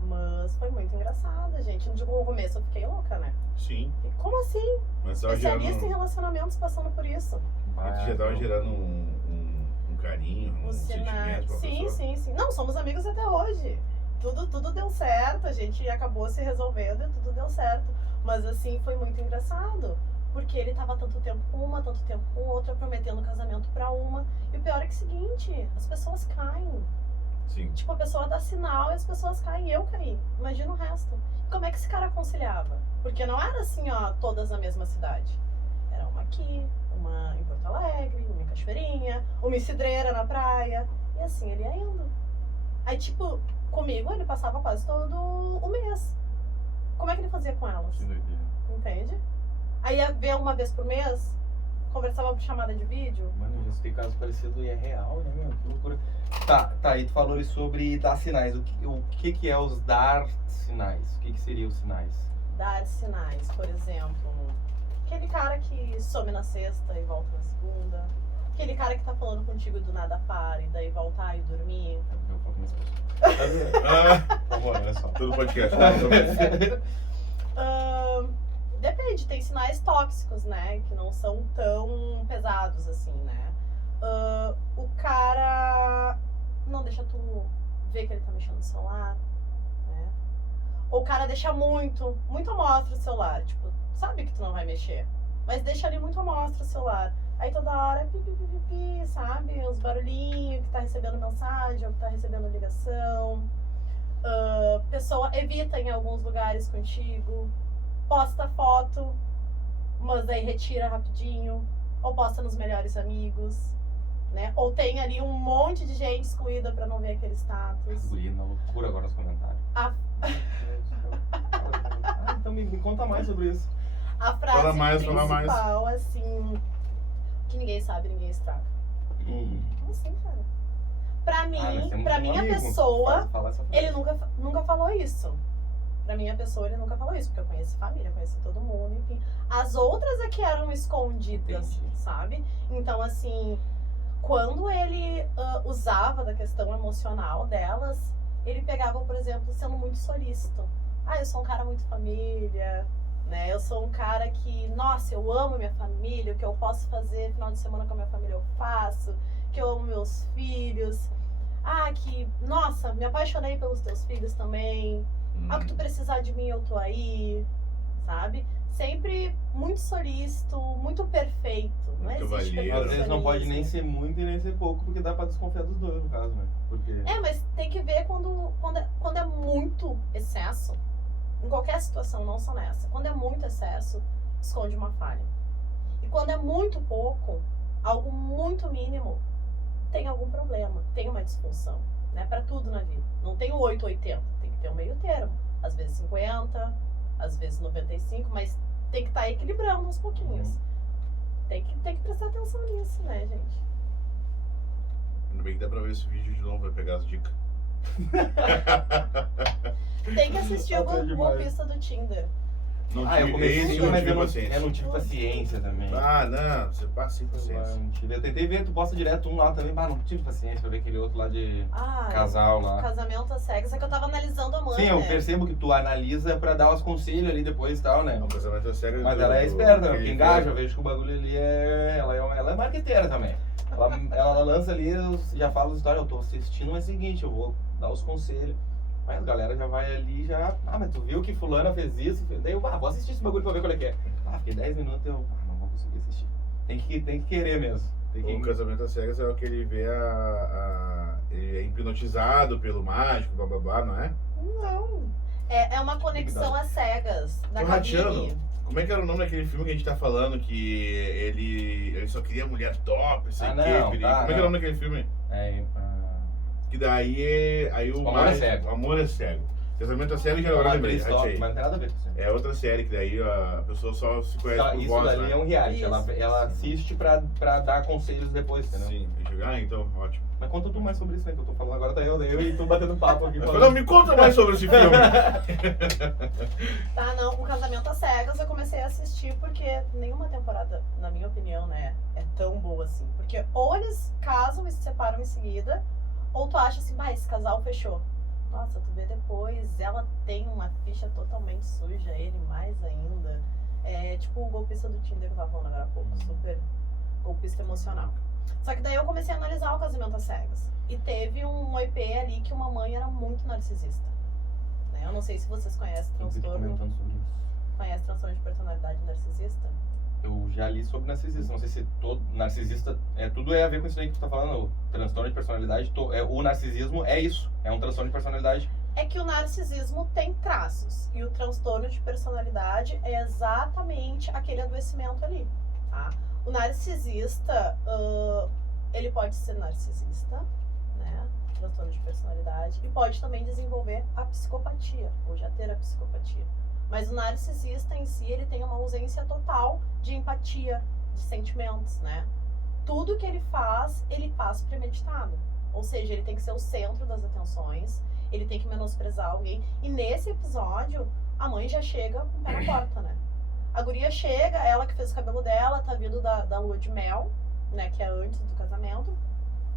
Mas foi muito engraçado, gente. No começo eu fiquei louca, né? Sim. E como assim? Mas tava Especialista em gerando. relacionamentos passando por isso. Mas já tava gerando um carinho, um Os sinais. sentimento pra Sim, pessoa. sim, sim. Não, somos amigos até hoje. Tudo deu certo, a gente acabou se resolvendo e tudo deu certo. Mas assim, foi muito engraçado. Porque ele tava tanto tempo com uma, tanto tempo com outra, prometendo casamento pra uma. E o pior é que é o seguinte, as pessoas caem. Sim. Tipo, a pessoa dá sinal e as pessoas caem. Eu caí. Imagina o resto. Como é que esse cara conciliava? Porque não era assim, ó, todas na mesma cidade. Era uma aqui, uma em Porto Alegre, uma em Cachoeirinha, uma em Cidreira na praia. E assim ele ia indo. Aí, tipo, comigo ele passava quase todo o mês. Como é que ele fazia com elas? Que doideira. Entende? Aí ia ver uma vez por mês, conversava por chamada de vídeo. Mano, eu já citei casos parecidos e é real, né, meu? Que loucura. Tá, e tu falou ali sobre dar sinais. O que é os dar sinais? O que seriam os sinais? Dar sinais, por exemplo, aquele cara que some na sexta e volta na segunda. Aquele cara que tá falando contigo e do nada para e daí voltar e dormir. Eu vou com minha esposa. Ah, Por favor, olha só. todo podcast. Né? Depende, tem sinais tóxicos, né? Que não são tão pesados assim, né? O cara não deixa tu ver que ele tá mexendo no celular, né? Ou o cara deixa muito à mostra o celular. Tipo, sabe que tu não vai mexer. mas deixa ali muito à mostra o celular. Aí toda hora, pi, sabe? Os barulhinhos, que tá recebendo mensagem, ou que tá recebendo ligação. Pessoa evita em alguns lugares contigo. Posta foto, mas aí retira rapidinho. Ou posta nos melhores amigos, né? Ou tem ali um monte de gente excluída pra não ver aquele status. Guri, na loucura agora nos comentários. Então me conta mais sobre isso. A frase Fala mais. principal, assim, que ninguém sabe, ninguém estraga. Como assim, cara? Pra mim, pra minha pessoa, ele nunca falou isso. Pra minha pessoa, ele nunca falou isso, porque eu conheci família, conheci todo mundo, enfim. As outras é que eram escondidas, Entendi. sabe? Então, assim, quando ele usava da questão emocional delas, ele pegava, por exemplo, sendo muito solícito. Ah, eu sou um cara muito família, né? Eu sou um cara que, nossa, eu amo minha família, o que eu posso fazer final de semana com a minha família eu faço, que eu amo meus filhos. Ah, que, nossa, me apaixonei pelos teus filhos também. Ah, que tu precisar de mim, eu tô aí, sabe? Sempre muito solícito, muito perfeito. Não Muito existe valheiro. Às vezes não pode nem perfeccionismo. ser muito e nem ser pouco, porque dá pra desconfiar dos dois, no caso, né? Porque... Mas tem que ver quando é muito excesso. Em qualquer situação, não só nessa. Quando é muito excesso, esconde uma falha. E quando é muito pouco, algo muito mínimo, tem algum problema, tem uma disfunção, né? Pra tudo na vida. Não tem o 880, tem que ter um meio termo. Às vezes 50, às vezes 95, mas tem que estar equilibrando aos pouquinhos. Tem que prestar atenção nisso, né, gente? Ainda bem que dá pra ver esse vídeo de novo, vai pegar as dicas. Tem que assistir o Até demais. golpista do Tinder. Não eu tive comecei, esse, não mas tive eu paciência. não tive paciência também. Ah, não, você passa sem paciência. Eu tentei ver, tu posta direto um lá também, mas não tive paciência pra ver aquele outro lá de casal lá. Casamento às cegas, é que eu tava analisando a mãe, Sim, né? eu percebo que tu analisa pra dar os conselhos ali depois e tal, né? Não, o casamento é sério. Mas ela é esperta, né? Porque engaja, eu vejo que o bagulho ali ela é marqueteira também. Ela lança ali, já fala as histórias, eu tô assistindo, mas é o seguinte, eu vou dar os conselhos. Mas a galera já vai ali, mas tu viu que fulana fez isso? Daí eu, vou assistir esse bagulho pra ver qual é que é. Fiquei 10 minutos, eu, não vou conseguir assistir. Tem que querer mesmo. O casamento às cegas é o que ele vê ele é hipnotizado pelo mágico, blá blá blá, não é? Não. É uma conexão às cegas da Tô cabine. rateando. Como é que era o nome daquele filme que a gente tá falando que ele só queria mulher top, sei o quê, não, perigo? tá, Como é que era o nome daquele filme? Que daí aí o Amor é mágico, cego. Amor é cego. Casamento às cegas já agora lembrei, Mas não ratei. tem nada a ver com isso. É outra série que daí a pessoa só se conhece por Isso voz, dali né? é um reality, Isso. ela assiste pra dar conselhos depois, entendeu? Sim, então, ótimo. Mas conta tu mais sobre isso aí que eu tô falando agora, tá eu e tu batendo papo aqui. Não, me conta mais sobre esse filme. Tá, não. O Casamento às Cegas eu comecei a assistir porque nenhuma temporada, na minha opinião, né, é tão boa assim. Porque ou eles casam e se separam em seguida, ou tu acha assim, esse casal fechou. Nossa, tu vê depois, ela tem uma ficha totalmente suja, ele mais ainda. É tipo o golpista do Tinder que eu tava falando agora há pouco, super golpista emocional. Só que daí eu comecei a analisar o Casamento às Cegas. E teve um EP ali que uma mãe era muito narcisista. Né? Eu não sei se vocês conhecem transtorno. Comentando sobre isso. Conhece transtorno de personalidade narcisista? Eu já li sobre narcisista, não sei se todo narcisista, tudo é a ver com isso aí que tu tá falando, o transtorno de personalidade, o narcisismo é isso, é um transtorno de personalidade. É que o narcisismo tem traços e o transtorno de personalidade é exatamente aquele adoecimento ali, tá? O narcisista, ele pode ser narcisista, né? Transtorno de personalidade, e pode também desenvolver a psicopatia, ou já ter a psicopatia. Mas o narcisista em si, ele tem uma ausência total de empatia, de sentimentos, né? Tudo que ele faz premeditado. Ou seja, ele tem que ser o centro das atenções, ele tem que menosprezar alguém. E nesse episódio, a mãe já chega com o pé na porta, né? A guria chega, ela que fez o cabelo dela, tá vindo da lua de mel, né? Que é antes do casamento.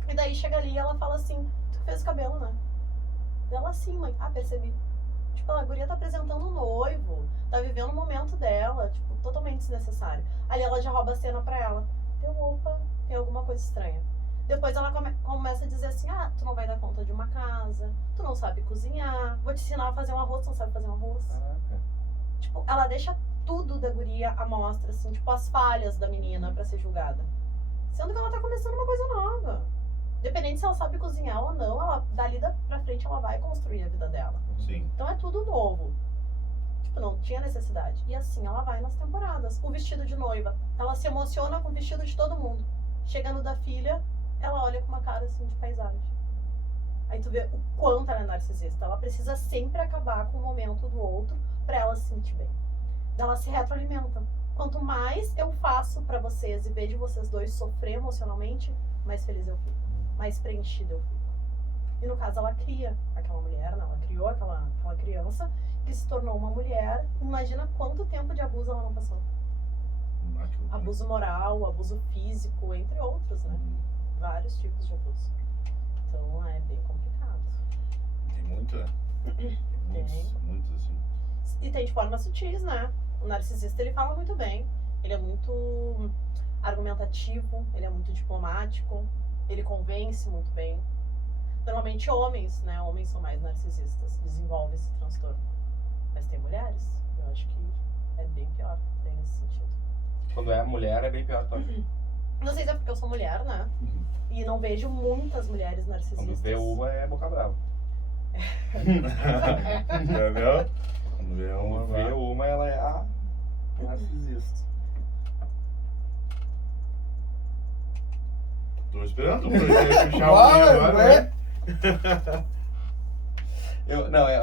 E daí chega ali e ela fala assim, tu que fez o cabelo, né? E ela, sim, mãe. Ah, percebi. Tipo, a guria tá apresentando o noivo, tá vivendo o momento dela, tipo, totalmente desnecessário. Ali ela já rouba a cena pra ela. Opa, tem alguma coisa estranha. Depois ela começa a dizer assim, tu não vai dar conta de uma casa, tu não sabe cozinhar, vou te ensinar a fazer um arroz, tu não sabe fazer um arroz. Caraca. Tipo, ela deixa tudo da guria à mostra, assim, tipo, as falhas da menina pra ser julgada. Sendo que ela tá começando uma coisa nova. Independente se ela sabe cozinhar ou não, ela, dali pra frente ela vai construir a vida dela. Sim. Então é tudo novo. Tipo, não tinha necessidade. E assim ela vai nas temporadas. O vestido de noiva. Ela se emociona com o vestido de todo mundo. Chegando da filha, ela olha com uma cara assim de paisagem. Aí tu vê o quanto ela é narcisista. Ela precisa sempre acabar com o momento do outro pra ela se sentir bem. Ela se retroalimenta. Quanto mais eu faço pra vocês e vejo vocês dois sofrer emocionalmente, mais feliz eu fico. Mais preenchida eu fico. E no caso ela cria aquela mulher, né? Ela criou aquela criança que se tornou uma mulher. Imagina quanto tempo de abuso ela não passou. Abuso moral, abuso físico, entre outros, né? Vários tipos de abuso. Então é bem complicado. Tem muito, né? Tem muitos assim. E tem de formas sutis, né? O narcisista, ele fala muito bem. Ele é muito argumentativo, ele é muito diplomático, ele convence muito bem. Normalmente homens, né? Homens são mais narcisistas, desenvolvem esse transtorno. Mas tem mulheres, eu acho que é bem pior, bem nesse sentido. Quando é mulher, é bem pior também. Não sei se é porque eu sou mulher, né? E não vejo muitas mulheres narcisistas. Quando vê uma, é boca brava. Entendeu? Quando Vê uma, ela é a narcisista. Tô esperando pra puxar o agora, né?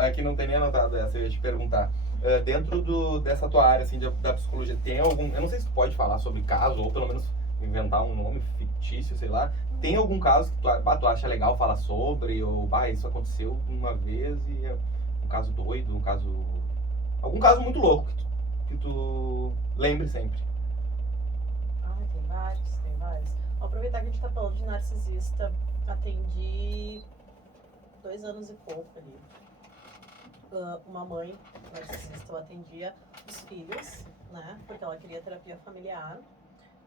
Aqui não tem nem anotado essa, eu ia te perguntar. Dentro dessa tua área assim, da psicologia, tem algum... Eu não sei se tu pode falar sobre caso, ou pelo menos inventar um nome fictício, sei lá. Tem algum caso que tu acha legal falar sobre? Ou, isso aconteceu uma vez e é um caso doido, um caso... Algum caso muito louco que tu lembre sempre. Tem vários, tem vários. Vou aproveitar que a gente tá falando de narcisista. Atendi 2 anos e pouco ali. Uma mãe narcisista, eu atendia os filhos, né? Porque ela queria terapia familiar.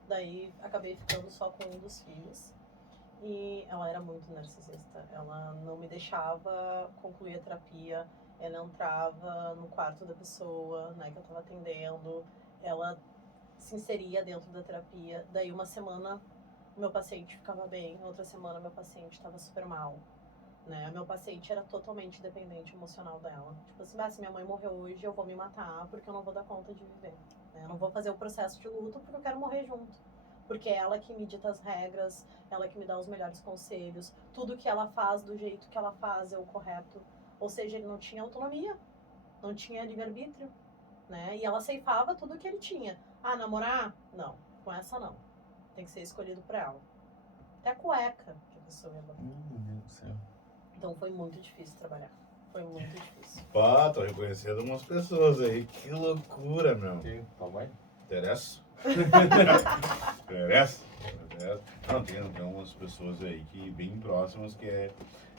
Daí acabei ficando só com um dos filhos. E ela era muito narcisista. Ela não me deixava concluir a terapia. Ela entrava no quarto da pessoa, né, que eu tava atendendo. Ela se inseria dentro da terapia. Daí uma semana o meu paciente ficava bem, outra semana meu paciente estava super mal. Né? Meu paciente era totalmente dependente emocional dela. Tipo assim, se minha mãe morreu hoje, eu vou me matar porque eu não vou dar conta de viver. Né? Eu não vou fazer o processo de luto porque eu quero morrer junto. Porque é ela que me dita as regras, ela que me dá os melhores conselhos. Tudo que ela faz, do jeito que ela faz, é o correto. Ou seja, ele não tinha autonomia, não tinha livre-arbítrio. Né? E ela ceifava tudo que ele tinha. Namorar? Não. Com essa não. Tem que ser escolhido por ela. Até a cueca que a pessoa ia botar. Meu Deus do céu. Então foi muito difícil trabalhar. Foi muito difícil. Tô reconhecendo umas pessoas aí. Que loucura, meu. Tua mãe? Interessa? Interessa? Não, tem umas pessoas aí que bem próximas que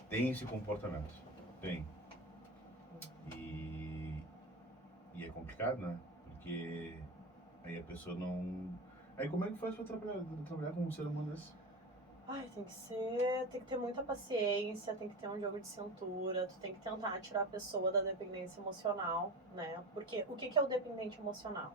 tem esse comportamento. Tem. E é complicado, né? Porque aí a pessoa não... Aí como é que faz pra trabalhar com um ser humano desse? Tem que ter muita paciência, tem que ter um jogo de cintura, tu tem que tentar tirar a pessoa da dependência emocional, né? Porque o que é o dependente emocional?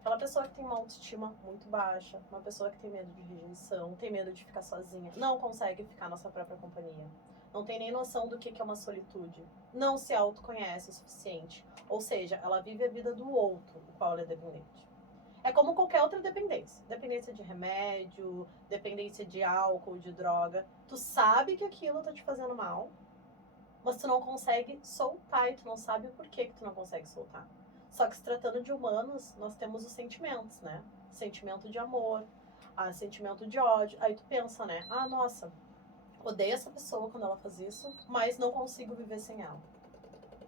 Aquela pessoa que tem uma autoestima muito baixa, uma pessoa que tem medo de rejeição, tem medo de ficar sozinha, não consegue ficar na sua própria companhia, não tem nem noção do que é uma solitude, não se autoconhece o suficiente, ou seja, ela vive a vida do outro, do qual ela é dependente. É como qualquer outra dependência. Dependência de remédio, dependência de álcool, de droga. Tu sabe que aquilo tá te fazendo mal, mas tu não consegue soltar e tu não sabe o porquê que tu não consegue soltar. Só que se tratando de humanos, nós temos os sentimentos, né? Sentimento de amor, sentimento de ódio. Aí tu pensa, né? Nossa, odeio essa pessoa quando ela faz isso, mas não consigo viver sem ela.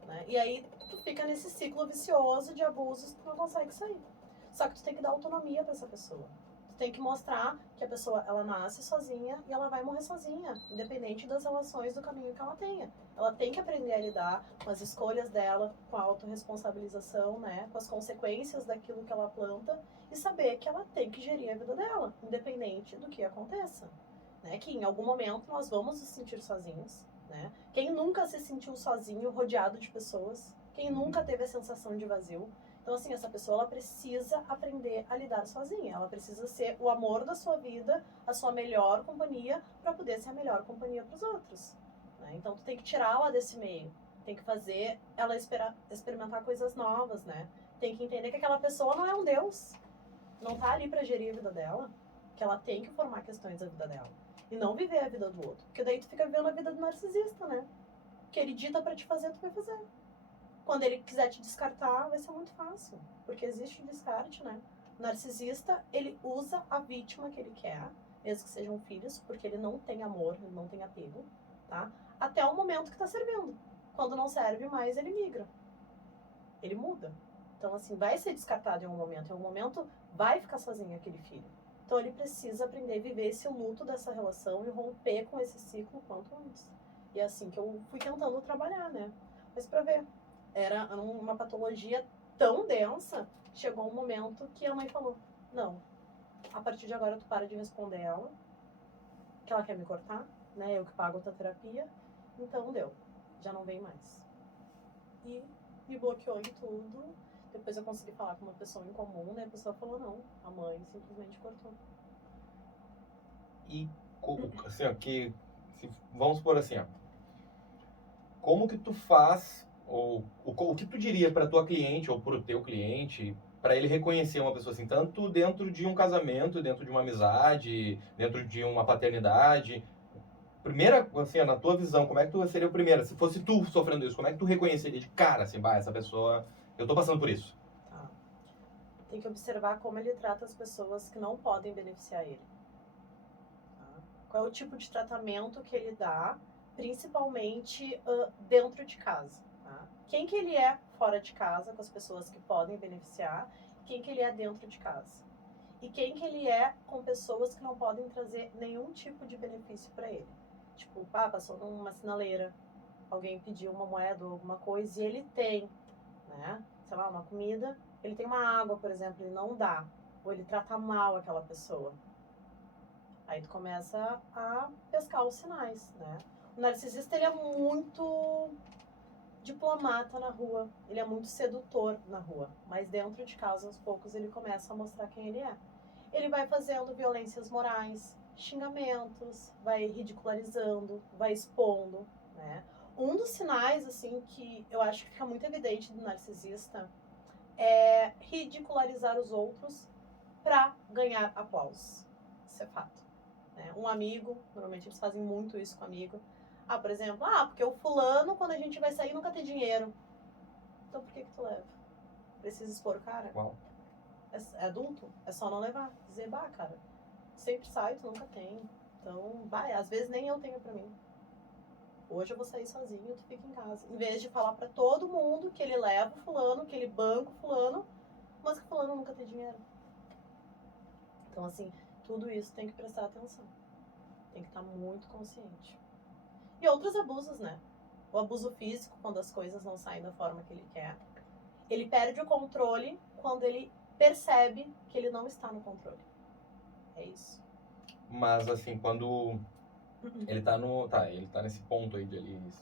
Né? E aí tu fica nesse ciclo vicioso de abusos que tu não consegue sair. Só que tu tem que dar autonomia pra essa pessoa. Tu tem que mostrar que a pessoa, ela nasce sozinha e ela vai morrer sozinha, independente das relações do caminho que ela tenha. Ela tem que aprender a lidar com as escolhas dela, com a autorresponsabilização, né, com as consequências daquilo que ela planta e saber que ela tem que gerir a vida dela, independente do que aconteça. Né, que em algum momento nós vamos nos sentir sozinhos. Né? Quem nunca se sentiu sozinho, rodeado de pessoas? Quem nunca teve a sensação de vazio? Então, assim, essa pessoa ela precisa aprender a lidar sozinha. Ela precisa ser o amor da sua vida, a sua melhor companhia, para poder ser a melhor companhia para os outros. Né? Então, tu tem que tirá-la desse meio. Tem que fazer ela experimentar coisas novas, né? Tem que entender que aquela pessoa não é um deus. Não tá ali para gerir a vida dela. Que ela tem que formar questões da vida dela. E não viver a vida do outro. Porque daí tu fica vivendo a vida do narcisista, né? Que ele dita para te fazer, tu vai fazer. Quando ele quiser te descartar, vai ser muito fácil. Porque existe o descarte, né? O narcisista, ele usa a vítima que ele quer, mesmo que sejam filhos, porque ele não tem amor, ele não tem apego, tá? Até o momento que tá servindo. Quando não serve mais, ele migra. Ele muda. Então, assim, vai ser descartado em algum momento. Em algum momento, vai ficar sozinho aquele filho. Então, ele precisa aprender a viver esse luto dessa relação e romper com esse ciclo o quanto antes. E é assim que eu fui tentando trabalhar, né? Mas pra ver, era uma patologia tão densa, chegou um momento que a mãe falou, não, a partir de agora tu para de responder ela, que ela quer me cortar, né? Eu que pago a tua terapia, então deu, já não vem mais. E me bloqueou em tudo. Depois eu consegui falar com uma pessoa em comum, né? A pessoa falou não, a mãe simplesmente cortou. E, assim, ó, vamos supor assim, ó, como que tu faz, ou o que tu diria para tua cliente ou para o teu cliente, para ele reconhecer uma pessoa assim, tanto dentro de um casamento, dentro de uma amizade, dentro de uma paternidade? Primeira, assim, ó, na tua visão, como é que tu seria o primeiro? Se fosse tu sofrendo isso, como é que tu reconheceria de cara, assim, bah, essa pessoa, eu tô passando por isso? Tá. Tem que observar como ele trata as pessoas que não podem beneficiar ele. Tá? Qual é o tipo de tratamento que ele dá, principalmente dentro de casa. Tá? Quem que ele é fora de casa, com as pessoas que podem beneficiar, quem que ele é dentro de casa. E quem que ele é com pessoas que não podem trazer nenhum tipo de benefício para ele. Tipo, passou numa sinaleira, alguém pediu uma moeda ou alguma coisa e ele tem, né? Sei lá, uma comida, ele tem uma água, por exemplo, ele não dá. Ou ele trata mal aquela pessoa. Aí tu começa a pescar os sinais, né? O narcisista, ele é muito diplomata na rua, ele é muito sedutor na rua, mas dentro de casa, aos poucos, ele começa a mostrar quem ele é. Ele vai fazendo violências morais, xingamentos, vai ridicularizando, vai expondo, né? Um dos sinais, assim, que eu acho que fica muito evidente do narcisista é ridicularizar os outros para ganhar aplausos. Isso é fato. Né? Um amigo, normalmente eles fazem muito isso com amigo. Por exemplo, porque o fulano, quando a gente vai sair, nunca tem dinheiro. Então por que tu leva? Precisa expor o cara? Uau. É adulto? É só não levar. Dizer, cara, sempre sai, tu nunca tem. Então, às vezes nem eu tenho pra mim. Hoje eu vou sair sozinho, tu fica em casa. Em vez de falar pra todo mundo que ele leva o fulano, que ele banca o fulano, mas que o fulano nunca tem dinheiro. Então, assim, tudo isso tem que prestar atenção. Tem que estar muito consciente. E outros abusos, né? O abuso físico, quando as coisas não saem da forma que ele quer. Ele perde o controle quando ele percebe que ele não está no controle. É isso. Mas, assim, quando ele ele tá nesse ponto aí de ele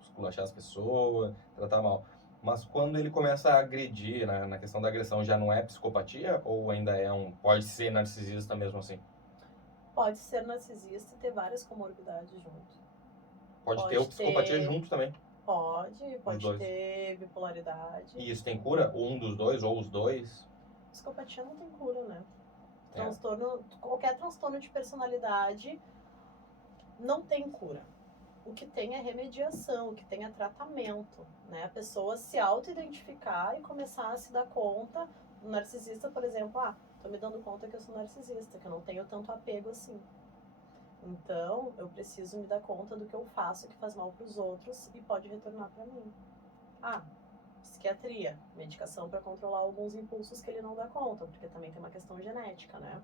esculachar as pessoas, tratar mal. Mas quando ele começa a agredir, na questão da agressão, já não é psicopatia? Ou ainda pode ser narcisista mesmo assim? Pode ser narcisista e ter várias comorbidades junto. Pode ter psicopatia junto também? Pode ter bipolaridade. E isso tem cura? Um dos dois ou os dois? Psicopatia não tem cura, né? Qualquer transtorno de personalidade não tem cura. O que tem é remediação, o que tem é tratamento, né? A pessoa se auto-identificar e começar a se dar conta. O narcisista, por exemplo, tô me dando conta que eu sou narcisista, que eu não tenho tanto apego assim. Então, eu preciso me dar conta do que eu faço que faz mal para os outros e pode retornar para mim. Psiquiatria, medicação para controlar alguns impulsos que ele não dá conta, porque também tem uma questão genética, né?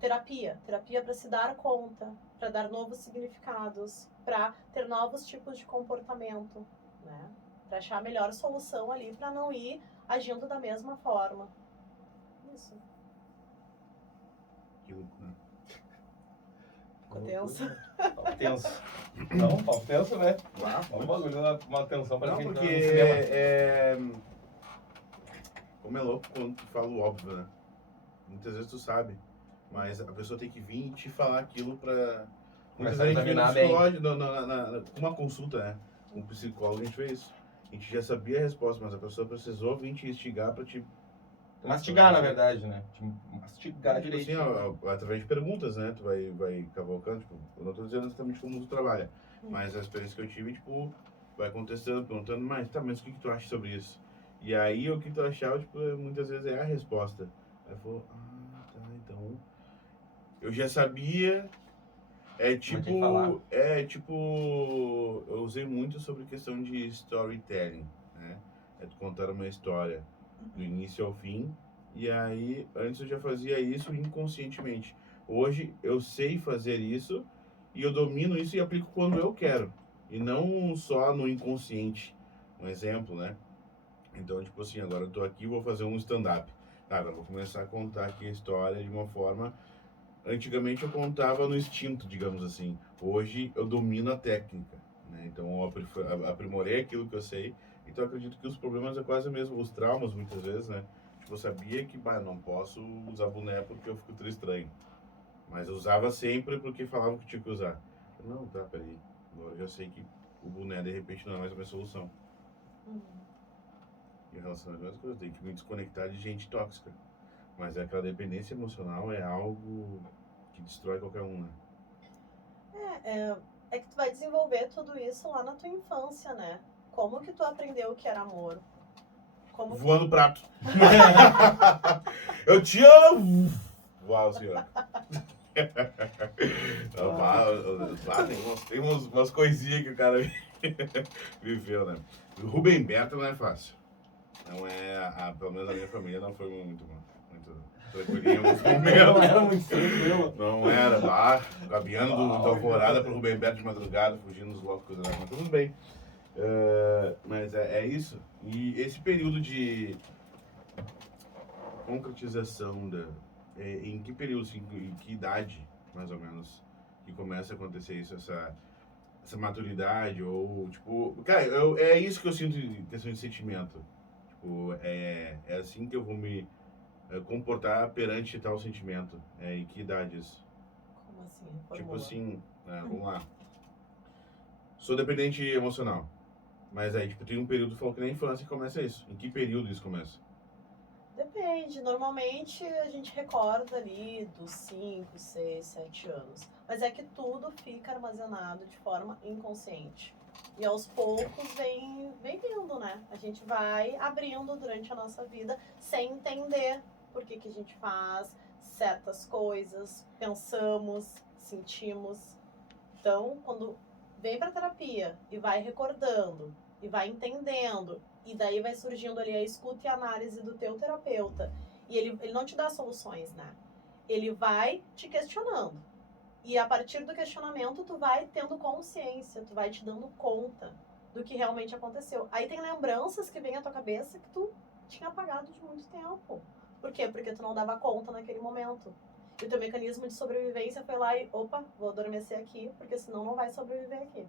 Terapia para se dar conta, para dar novos significados, para ter novos tipos de comportamento, né? Para achar a melhor solução ali, para não ir agindo da mesma forma. Isso. Que loucura. Ficou tenso? Papo tenso. Não, papo tenso, né? Um bagulho, uma tensão pra Não, quem porque tá no cinema. Como é louco quando tu fala o óbvio, né? Muitas vezes tu sabe, mas a pessoa tem que vir e te falar aquilo pra... Muitas vezes a gente vê no examinar bem. psicológico, uma consulta, né? Com um psicólogo a gente vê isso. A gente já sabia a resposta, mas a pessoa precisou vir te instigar pra te... Mastigar, na verdade, né? Mastigar Tipo assim, direitinho. através de perguntas, né? Tu vai cavalcando, tipo, eu não tô dizendo exatamente como tu trabalha, mas a experiência que eu tive, tipo, vai contestando, perguntando, mas o que tu acha sobre isso? E aí o que tu achava, tipo, muitas vezes é a resposta. Aí falou, tá, então... Eu já sabia, Mas tem que falar. eu usei muito sobre questão de storytelling, né? É tu contar uma história do início ao fim, e aí antes eu já fazia isso inconscientemente. Hoje eu sei fazer isso e eu domino isso e aplico quando eu quero, e não só no inconsciente. Um exemplo, né? Então, tipo assim, agora eu tô aqui, vou fazer um stand-up. Tá, agora eu vou começar a contar aqui a história de uma forma... Antigamente eu contava no instinto, digamos assim. Hoje eu domino a técnica, né? Então eu aprimorei aquilo que eu sei. Então eu acredito que os problemas é quase mesmo, os traumas muitas vezes, né? Tipo, eu sabia que, não posso usar boné porque eu fico estranho. Mas eu usava sempre porque falavam que tinha que usar. Não, tá, peraí. Agora eu já sei que o boné de repente não é mais a minha solução. Em relação às mesmas coisas, tem que me desconectar de gente tóxica. Mas aquela dependência emocional é algo que destrói qualquer um, né? É que tu vai desenvolver tudo isso lá na tua infância, né? Como que tu aprendeu o que era amor? Como que... Voando prato. Eu te amo! Uau, senhor. Tem umas coisinhas que o cara viveu, né? O Rubem Berta não é fácil. Não é, pelo menos a minha família não foi muito tranquilinha em alguns momentos. Não era muito tranquilo. Não era, caminhando da alvorada pro Rubem Berta de madrugada, fugindo dos loucos, mas tudo bem. Mas é isso. E esse período de concretização em que período, assim, em que idade, mais ou menos, que começa a acontecer isso, essa maturidade, ou, tipo... Cara, é isso que eu sinto em questão de sentimento. Tipo, é assim que eu vou me comportar perante tal sentimento. Em que idade isso? Como assim? Tipo assim, vamos lá. Sou dependente emocional. Mas aí, tipo, tem um período, falou que na infância começa isso. Em que período isso começa? Depende. Normalmente a gente recorda ali dos 5, 6, 7 anos. Mas é que tudo fica armazenado de forma inconsciente. E aos poucos vem vindo, né? A gente vai abrindo durante a nossa vida sem entender por que a gente faz certas coisas, pensamos, sentimos. Então, quando vem para terapia e vai recordando e vai entendendo, e daí vai surgindo ali a escuta e análise do teu terapeuta, e ele não te dá soluções, né? Ele vai te questionando. E a partir do questionamento, tu vai tendo consciência, tu vai te dando conta do que realmente aconteceu. Aí tem lembranças que vêm à tua cabeça que tu tinha apagado de muito tempo. Por quê? Porque tu não dava conta naquele momento. E o teu mecanismo de sobrevivência foi lá e, opa, vou adormecer aqui, porque senão não vai sobreviver aqui.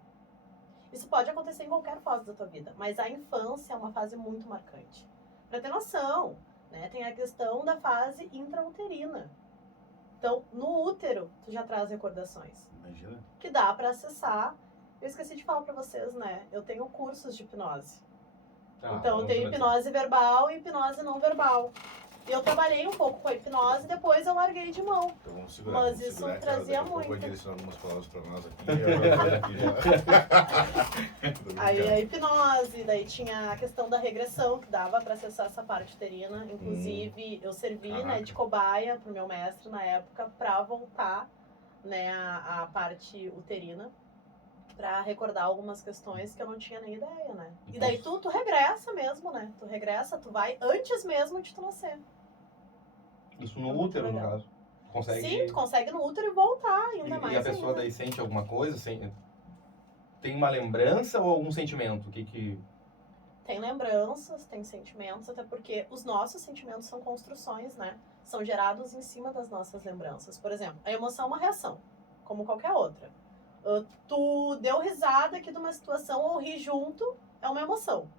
Isso pode acontecer em qualquer fase da tua vida, mas a infância é uma fase muito marcante. Pra ter noção, né, tem a questão da fase intrauterina. Então, no útero, tu já traz recordações. Imagina. Que dá pra acessar. Eu esqueci de falar pra vocês, né? Eu tenho cursos de hipnose. Então, eu tenho hipnose verbal e hipnose não verbal. E eu trabalhei um pouco com a hipnose e depois eu larguei de mão. Então vamos segurar. Mas isso trazia muito. Vou direcionar algumas palavras para nós aqui. Aí a hipnose, daí tinha a questão da regressão, que dava para acessar essa parte uterina. Inclusive, eu servi, né, de cobaia pro meu mestre na época para voltar, né, a parte uterina, para recordar algumas questões que eu não tinha nem ideia, né? E daí tu regressa mesmo, né? Tu regressa, tu vai antes mesmo de tu nascer. Isso no útero, no caso? Consegue... Sim, tu consegue no útero e voltar ainda mais. E a pessoa daí sente alguma coisa? Tem uma lembrança ou algum sentimento? Tem lembranças, tem sentimentos, até porque os nossos sentimentos são construções, né? São gerados em cima das nossas lembranças. Por exemplo, a emoção é uma reação, como qualquer outra. Tu deu risada aqui de uma situação ou ri junto, é uma emoção.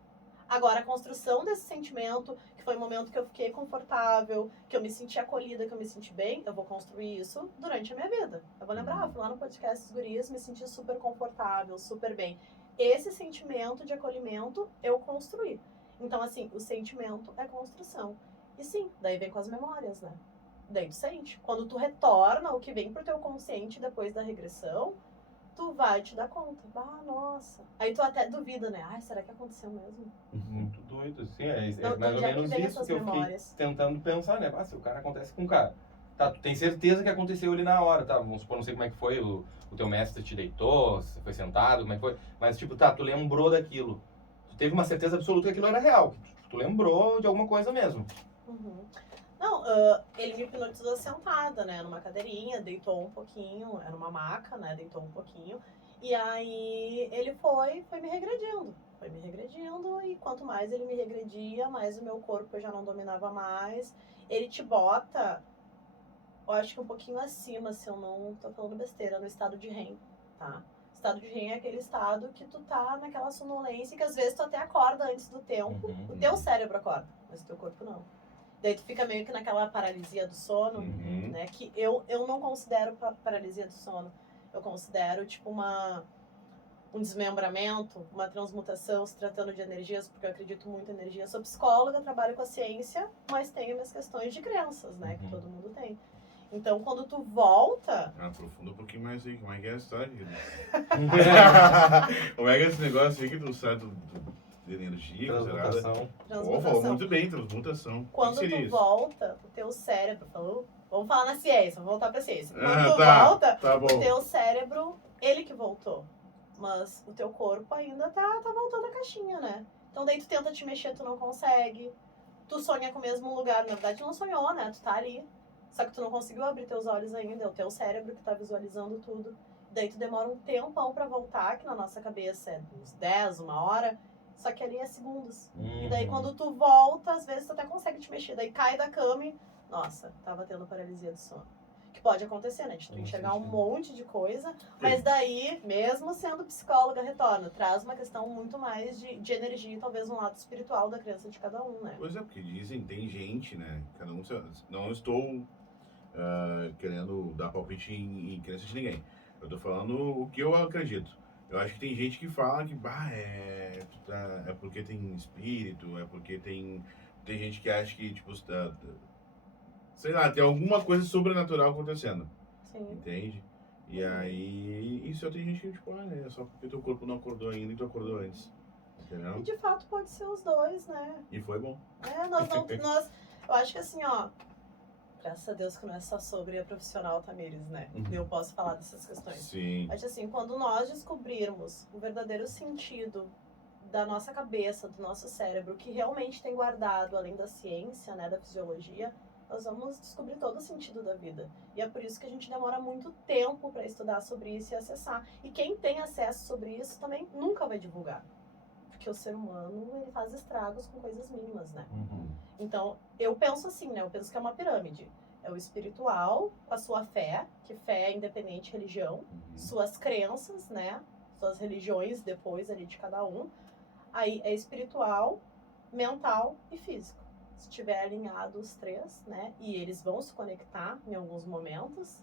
Agora, a construção desse sentimento, que foi um momento que eu fiquei confortável, que eu me senti acolhida, que eu me senti bem, eu vou construir isso durante a minha vida. Eu vou lembrar, fui lá no podcast dos guris, me senti super confortável, super bem. Esse sentimento de acolhimento eu construí. Então, assim, o sentimento é construção. E sim, daí vem com as memórias, né? Daí tu sente. Quando tu retorna o que vem pro teu consciente depois da regressão, tu vai te dar conta. Ah, nossa. Aí tu até duvida, né? Ai, será que aconteceu mesmo? Muito doido, assim. É Então, mais ou onde é que menos vem isso essas que eu memórias? fiquei tentando pensar, né? Ah, se o cara acontece com o cara. Tá, tu tem certeza que aconteceu ali na hora, tá? Vamos supor, não sei como é que foi, o teu mestre te deitou, se foi sentado, como é que foi. Mas, tipo, tá, tu lembrou daquilo. Tu teve uma certeza absoluta que aquilo era real. Que tu lembrou de alguma coisa mesmo. Uhum. Não, ele me hipnotizou sentada, né, numa cadeirinha, deitou um pouquinho, era uma maca, né, deitou um pouquinho, e aí ele foi me regredindo, e quanto mais ele me regredia, mais o meu corpo eu já não dominava mais. Ele te bota, eu acho que um pouquinho acima, se eu não tô falando besteira, no estado de REM, tá? O estado de REM é aquele estado que tu tá naquela sonolência que às vezes tu até acorda antes do tempo, o teu cérebro acorda, mas o teu corpo não. Daí tu fica meio que naquela paralisia do sono, né? Que eu não considero paralisia do sono. Eu considero, tipo, um desmembramento, uma transmutação, se tratando de energias, porque eu acredito muito em energia. Eu sou psicóloga, trabalho com a ciência, mas tenho minhas questões de crenças, né? Que todo mundo tem. Então, quando tu volta... Aprofunda um pouquinho mais aí, como é que é a história? Como é que é esse negócio aí que tu sai de energia, Transmutação. Oh, falou muito bem, transmutação. Quando tu isso? volta, o teu cérebro, vamos falar na ciência, vamos voltar pra ciência. Quando tu tá, volta, tá bom. o teu cérebro, ele que voltou. Mas o teu corpo ainda tá voltando a caixinha, né? Então daí tu tenta te mexer, tu não consegue. Tu sonha com o mesmo lugar, na verdade tu não sonhou, né? Tu tá ali. Só que tu não conseguiu abrir teus olhos ainda, é o teu cérebro que tá visualizando tudo. Daí tu demora um tempão pra voltar, que na nossa cabeça é uns 10, uma hora. Só que ali é segundos. E daí quando tu volta, às vezes tu até consegue te mexer. Daí cai da cama e... Nossa, tava tendo paralisia do sono. Que pode acontecer, né? De tu enxergar um monte de coisa. Mas daí, mesmo sendo psicóloga, retorna. Traz uma questão muito mais de energia e talvez um lado espiritual da criança de cada um, né? Pois é, porque dizem, tem gente, né? Cada um... Não estou querendo dar palpite em crença de ninguém. Eu tô falando o que eu acredito. Eu acho que tem gente que fala que é porque tem espírito, é porque tem gente que acha que, tipo, sei lá, tem alguma coisa sobrenatural acontecendo. Sim. Entende? E aí, só tem gente que, tipo, é só porque teu corpo não acordou ainda e tu acordou antes. Entendeu? E de fato pode ser os dois, né? E foi bom. Eu acho que assim, ó, graças a Deus que não é só sobre a profissional Tamires, né? Eu posso falar dessas questões. Sim. Acho assim, quando nós descobrirmos o verdadeiro sentido da nossa cabeça, do nosso cérebro, que realmente tem guardado, além da ciência, né, da fisiologia, nós vamos descobrir todo o sentido da vida. E é por isso que a gente demora muito tempo para estudar sobre isso e acessar. E quem tem acesso sobre isso também nunca vai divulgar. Porque o ser humano, ele faz estragos com coisas mínimas, né? Então, eu penso assim, né? Eu penso que é uma pirâmide. É o espiritual, com a sua fé, que fé é independente de religião, suas crenças, né? Suas religiões depois ali de cada um. Aí é espiritual, mental e físico. Se tiver alinhado os três, né? E eles vão se conectar em alguns momentos,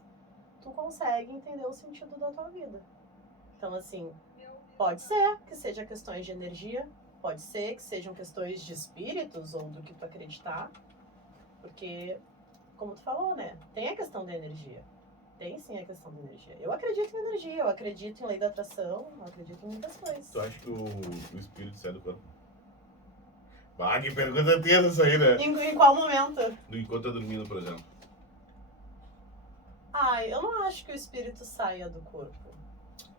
tu consegue entender o sentido da tua vida. Então, assim, pode ser que seja questões de energia, pode ser que sejam questões de espíritos ou do que tu acreditar, porque, como tu falou, né? Tem a questão da energia. Tem sim a questão da energia. Eu acredito em energia, eu acredito em lei da atração, eu acredito em muitas coisas. Tu acha que o espírito sai do corpo? Que pergunta tensa isso aí, né? Em qual momento? Enquanto tá dormindo, por exemplo. Eu não acho que o espírito saia do corpo.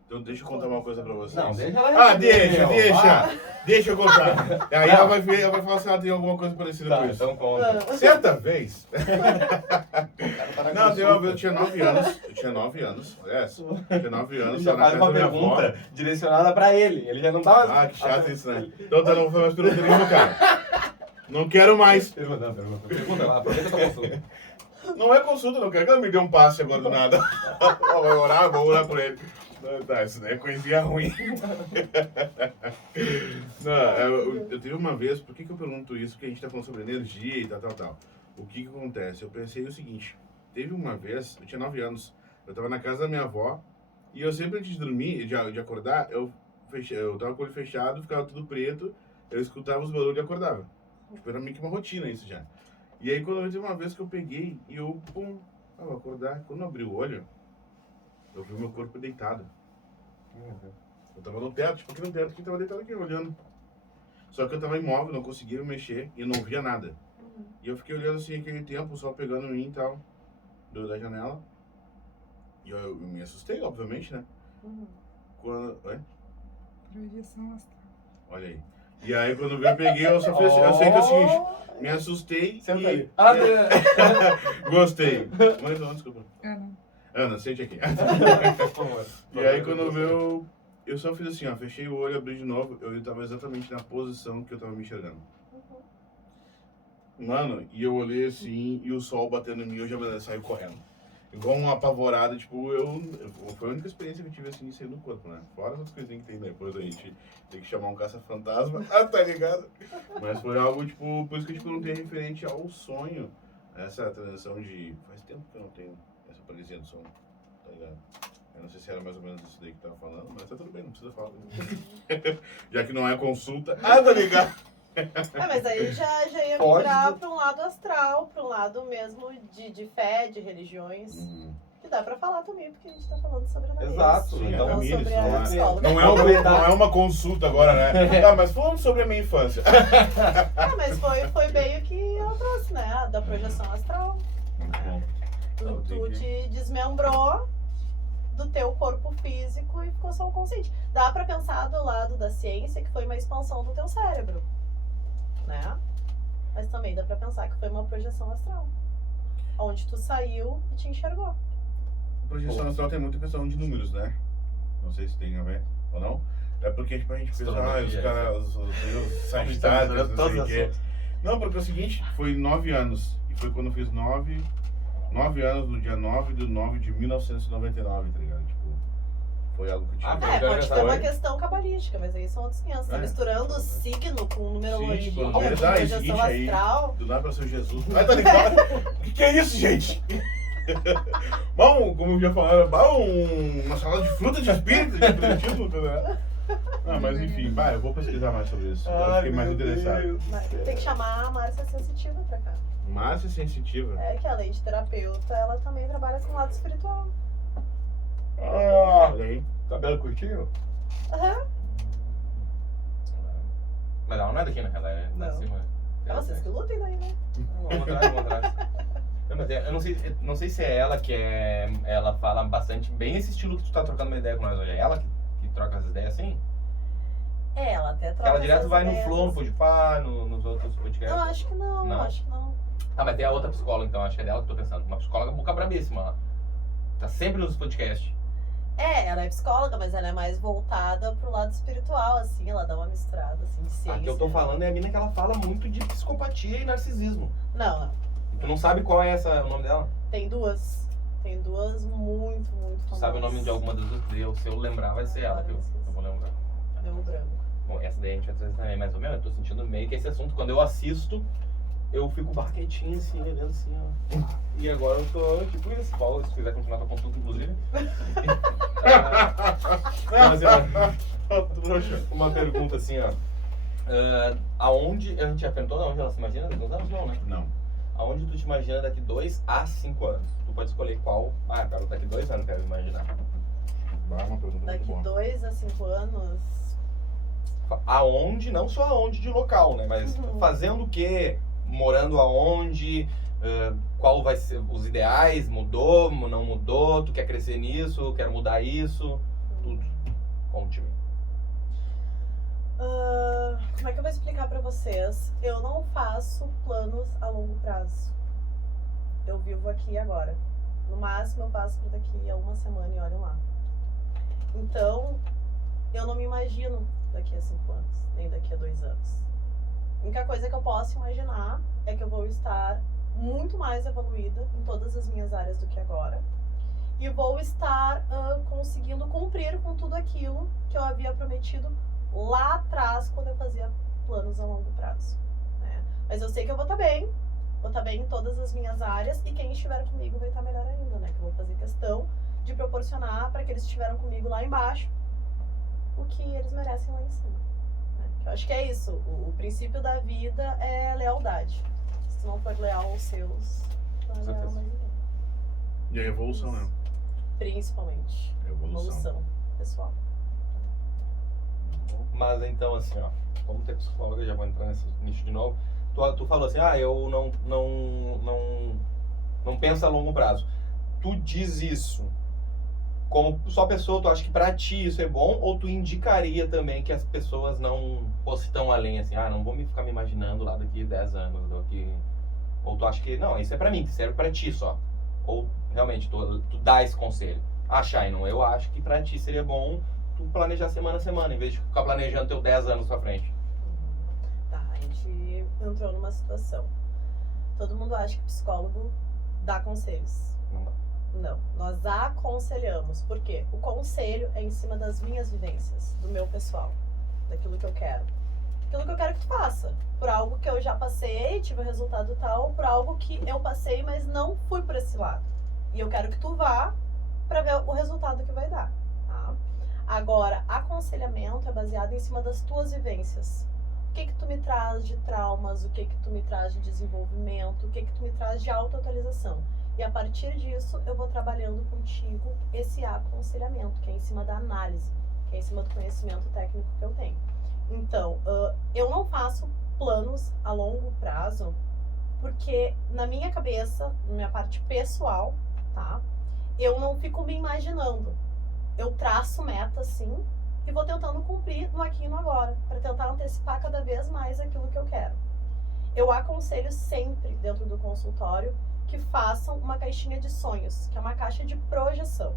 Então deixa eu contar uma coisa pra vocês. Não, deixa ela Deixa eu contar. Aí ela vai falar se ela tem alguma coisa parecida com isso. Então conta. Certa vez. Não, tem uma vez, eu tinha 9 anos. Eu tinha 9 anos. Tinha 9 anos. Ele já faz uma pergunta direcionada pra ele. Ele já não tava... Que chato isso, né? Então tá, não vou fazer mais pergunta nenhuma, cara. Não quero mais. Pergunta lá, aproveita tua consulta. Não é consulta, não quero que ela me dê um passe agora do nada. Vou orar por ele. Tá, isso daí é coisinha ruim. Não, eu tive uma vez, por que eu pergunto isso? Porque a gente tá falando sobre energia e tal. O que acontece? Eu pensei o seguinte, teve uma vez, eu tinha 9 anos, eu tava na casa da minha avó, e eu sempre antes de dormir, de acordar, eu tava com o olho fechado, ficava tudo preto, eu escutava os barulhos e acordava. Tipo, era meio que uma rotina isso já. E aí quando eu teve uma vez que eu peguei, e eu, pum, vou acordar, quando eu abri o olho, eu vi o meu corpo deitado. Eu tava no teto, tipo aqui no teto, que tava deitado aqui, olhando. Só que eu tava imóvel, não conseguia me mexer e não via nada. E eu fiquei olhando assim aquele tempo, o sol pegando em mim e tal, da janela. E eu me assustei, obviamente, né? Quando... Oi? Projeção astral. Olha aí. E aí quando eu peguei, eu só fiz assim, eu sei que é o seguinte, me assustei Senta e... aí. Gostei. Mas não, desculpa. Ana, sente aqui. Por favor. E aí quando eu só fiz assim, ó, fechei o olho, abri de novo, eu tava exatamente na posição que eu tava me enxergando. Mano, e eu olhei assim, e o sol batendo em mim, eu já saí correndo. Igual uma apavorada, tipo, foi a única experiência que eu tive assim, de sair do corpo, né? Fora as outras coisinhas que tem depois, a gente tem que chamar um caça-fantasma, tá ligado? Mas foi algo, tipo, por isso que eu te perguntei referente ao sonho, essa transição de... Faz tempo que eu não tenho essa paralisia do sono, tá ligado? Eu não sei se era mais ou menos isso daí que tava falando, mas tá tudo bem, não precisa falar. Já que não é consulta, tá ligado? Mas aí já ia migrar para um lado astral, para um lado mesmo de fé, de religiões. Que dá pra falar também, porque a gente tá falando sobre a Tamires. Exato. Sim, Então, Tamires, sobre a psicóloga. não é uma consulta agora, né? Tá, mas falando sobre a minha infância. Mas foi meio que ela trouxe, né? Da projeção astral. Tu te desmembrou do teu corpo físico e ficou só o consciente. Dá pra pensar do lado da ciência que foi uma expansão do teu cérebro, né? Mas também dá pra pensar que foi uma projeção astral, onde tu saiu e te enxergou. A projeção astral tem muita questão de números, né? Não sei se tem a ver ou não. É porque tipo, a gente pensa, os caras, os sagitários, não sei o quê. Não, porque é o seguinte, foi 9 anos. E foi quando eu fiz 9 anos, no dia 9 de 9 de 1999, tá ligado? Tipo, foi algo que eu tinha. Pode ter uma questão cabalística, mas aí são outros 500. Tá misturando signo com numerologia, Sim, com projeção astral. Aí, do nada pra ser Jesus. Vai, tá ligado? que é isso, gente? Bom, como eu já falaram, uma salada de fruta de espírito, de título, tá? Não, mas enfim, eu vou pesquisar mais sobre isso. Agora fiquei mais interessado. Tem que chamar a Márcia Sensitiva pra cá. Márcia Sensitiva? É que além de terapeuta, ela também trabalha com o lado espiritual. Olha aí. Cabelo curtinho? Aham. Mas ela não é daqui, né? Ela é da cima. É vocês que lutem daí, né? Vamos atrás. Não, mas eu não sei se é ela que é. Ela fala bastante bem esse estilo que tu tá trocando uma ideia com nós hoje. É ela que troca as ideias assim? Ela até troca. Ela direto essas vai no ideias. Flow, no Podpah, nos outros podcasts. Não, acho que não, acho que não. Ah, mas tem a outra psicóloga então, acho que é dela que eu tô pensando. Uma psicóloga boca brabíssima lá. Tá sempre nos podcasts. Ela é psicóloga, mas ela é mais voltada pro lado espiritual, assim, ela dá uma misturada, assim, de ciência. A que eu tô falando é a mina que ela fala muito de psicopatia e narcisismo. Não. Tu não sabe qual é o nome dela? Tem duas muito famosas. Tu sabe o nome de alguma das duas? Se eu lembrar, vai ser ela, que eu vou lembrar. Deu branco. Bom, essa daí a gente vai trazer também, mais ou menos. Eu tô sentindo meio que esse assunto, quando eu assisto, eu fico barquetinho assim, olhando assim, ó. E agora eu tô tipo isso, Paulo, se quiser continuar tua consulta, inclusive. Uma pergunta assim, ó. Aonde, a gente já perguntou aonde ela se imagina daqui uns anos? Não, né? Não. Aonde tu te imagina daqui 2 a 5 anos? Tu pode escolher qual. Cara, daqui 2 anos quero imaginar. Uma pergunta Daqui muito boa. 2 a 5 anos. Aonde, não só aonde de local, né? Mas fazendo o quê? Morando aonde? Qual vai ser os ideais? Mudou? Não mudou? Tu quer crescer nisso? Quer mudar isso? Tudo. Conte-me. Como é que eu vou explicar pra vocês? Eu não faço planos a longo prazo. Eu vivo aqui e agora. No máximo eu faço pra daqui a uma semana e olho lá. Então, eu não me imagino daqui a 5 anos, nem daqui a 2 anos. A única coisa que eu posso imaginar é que eu vou estar muito mais evoluída em todas as minhas áreas do que agora. e vou estar conseguindo cumprir com tudo aquilo que eu havia prometido lá atrás, quando eu fazia planos a longo prazo, né? Mas eu sei que eu vou estar bem em todas as minhas áreas, e quem estiver comigo vai estar melhor ainda, né? Que eu vou fazer questão de proporcionar para aqueles que estiveram comigo lá embaixo o que eles merecem lá em cima, né? Eu acho que é isso, o princípio da vida é lealdade. Se não for leal aos seus, não é leal a mais ninguém. E a evolução, né? Principalmente. Evolução pessoal. Mas então, assim, ó, vamos ter psicóloga, já vou entrar nesse nicho de novo. Tu falou assim, eu não penso a longo prazo. Tu diz isso como só pessoa, tu acha que pra ti isso é bom, ou tu indicaria também que as pessoas não fossem tão além, assim, não vou ficar me imaginando lá daqui 10 anos, ou tu acha que, não, isso é pra mim, que serve pra ti só. Ou realmente tu dá esse conselho. Shainon, eu acho que pra ti seria bom tu planejar semana a semana, em vez de ficar planejando teu 10 anos pra frente. Tá, a gente entrou numa situação. Todo mundo acha que psicólogo dá conselhos. Não dá. Não, nós aconselhamos. Por quê? O conselho é em cima das minhas vivências, do meu pessoal, daquilo que eu quero. Aquilo que eu quero que tu faça. Por algo que eu já passei, tive um resultado tal, por algo que eu passei, mas não fui por esse lado. E eu quero que tu vá para ver o resultado que vai dar, tá? Agora, aconselhamento é baseado em cima das tuas vivências. O que tu me traz de traumas, o que tu me traz de desenvolvimento, o que tu me traz de autoatualização. E a partir disso, eu vou trabalhando contigo esse aconselhamento, que é em cima da análise, que é em cima do conhecimento técnico que eu tenho. Então, eu não faço planos a longo prazo, porque na minha cabeça, na minha parte pessoal, tá? Eu não fico me imaginando. Eu traço metas, sim, e vou tentando cumprir no aqui e no agora, para tentar antecipar cada vez mais aquilo que eu quero. Eu aconselho sempre, dentro do consultório, que façam uma caixinha de sonhos, que é uma caixa de projeção.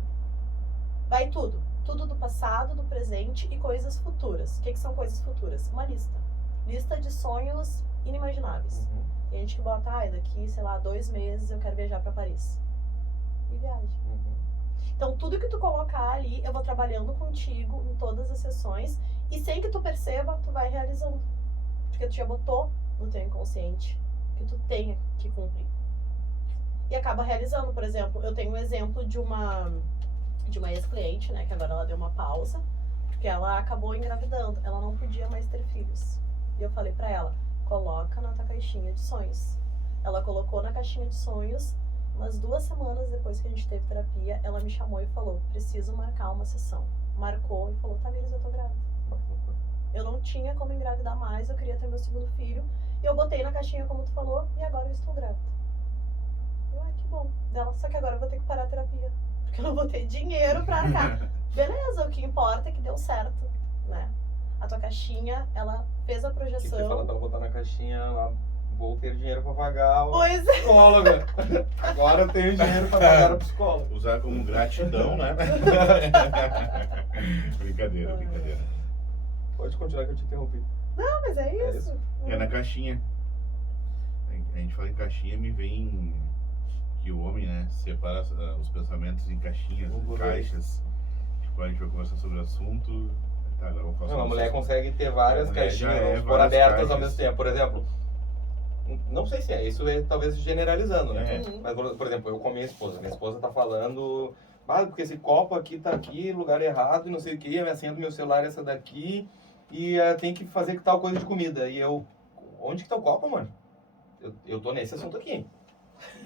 Vai tudo. Tudo do passado, do presente e coisas futuras. O que são coisas futuras? Uma lista. Lista de sonhos inimagináveis. Tem gente que bota, daqui, sei lá, 2 meses eu quero viajar para Paris. E viaja. Então, tudo que tu colocar ali, eu vou trabalhando contigo em todas as sessões, e sem que tu perceba, tu vai realizando. Porque tu já botou no teu inconsciente que tu tenha que cumprir. E acaba realizando. Por exemplo, eu tenho um exemplo de uma ex-cliente, né, que agora ela deu uma pausa, porque ela acabou engravidando. Ela não podia mais ter filhos. E eu falei pra ela, coloca na tua caixinha de sonhos. Ela colocou na caixinha de sonhos. Umas 2 semanas depois que a gente teve terapia, ela me chamou e falou, preciso marcar uma sessão. Marcou e falou, Tamires, eu tô grávida. Eu não tinha como engravidar mais, eu queria ter meu 2º filho. E eu botei na caixinha como tu falou, e agora eu estou grávida. Que bom. Dela, só que agora eu vou ter que parar a terapia, porque eu não vou ter dinheiro pra arcar. Beleza, o que importa é que deu certo, né? A tua caixinha, ela fez a projeção. Você fala pra ela botar na caixinha lá, vou ter dinheiro pra pagar Pois psicóloga. Agora eu tenho dinheiro pra pagar a psicóloga. Usar como gratidão, né? Brincadeira. Pode continuar que eu te interrompi. Não, mas é isso. É na caixinha. A gente fala em caixinha, me vem que o homem, né, separa os pensamentos em caixinhas, em caixas. Tipo, a gente vai conversar sobre o assunto. Tá, agora vamos falar A mulher consegue ter várias caixinhas, várias por abertas caixas ao mesmo tempo. Por exemplo, não sei se isso talvez generalizando, né? Uhum. Mas, por exemplo, eu com minha esposa tá falando, porque esse copo aqui tá aqui, lugar errado, e não sei o que, a minha senha do meu celular é essa daqui, e tem que fazer tal coisa de comida. E eu, onde que tá o copo, mano? Eu tô nesse assunto aqui.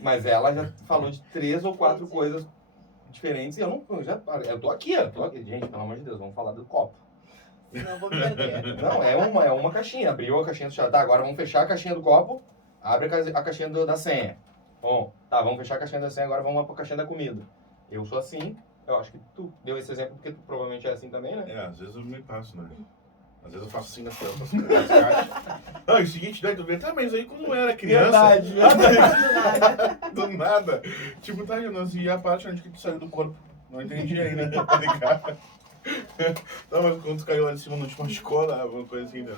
Mas ela já falou de 3 ou 4 coisas diferentes, e eu tô aqui. Gente, pelo amor de Deus, vamos falar do copo. Não vou perder. Não, é uma caixinha. Abriu a caixinha do chá. Tá, agora vamos fechar a caixinha do copo. Abre a caixinha da senha. Bom, tá, vamos fechar a caixinha da senha, agora vamos lá pra caixinha da comida. Eu sou assim. Eu acho que tu deu esse exemplo porque tu provavelmente é assim também, né? às vezes eu me passo, né? Às vezes eu faço assim nas caixas. Não, e o seguinte, daí tu vê, tá, mas aí quando eu era criança... Verdade. Do nada. Tipo, tá, Jonas, e a parte onde que tu saiu do corpo? Não entendi ainda, tá ligado? Não, mas quando tu caiu lá de cima, não te machucou, né? Alguma coisa assim, não.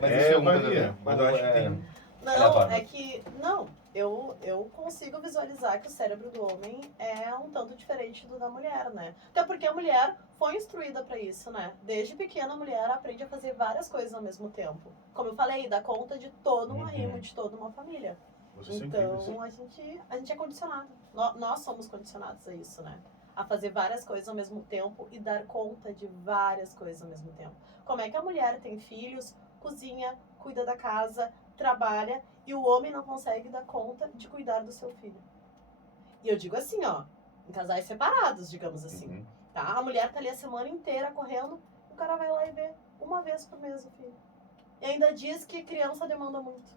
Mas isso Maria. né? Mas eu acho que tem... Não, é que... Não, eu consigo visualizar que o cérebro do homem é um tanto diferente do da mulher, né? Até porque a mulher foi instruída para isso, né? Desde pequena a mulher aprende a fazer várias coisas ao mesmo tempo. Como eu falei, dá conta de todo um arrimo, de toda uma família. Vocês são incríveis. Então a gente é condicionado. Nós somos condicionados a isso, né? A fazer várias coisas ao mesmo tempo e dar conta de várias coisas ao mesmo tempo. Como é que a mulher tem filhos, cozinha, cuida da casa, trabalha e o homem não consegue dar conta de cuidar do seu filho? E eu digo assim, ó, em casais separados, digamos assim, Uhum. tá? A mulher tá ali a semana inteira correndo, o cara vai lá e vê uma vez por mês o filho. E ainda diz que criança demanda muito.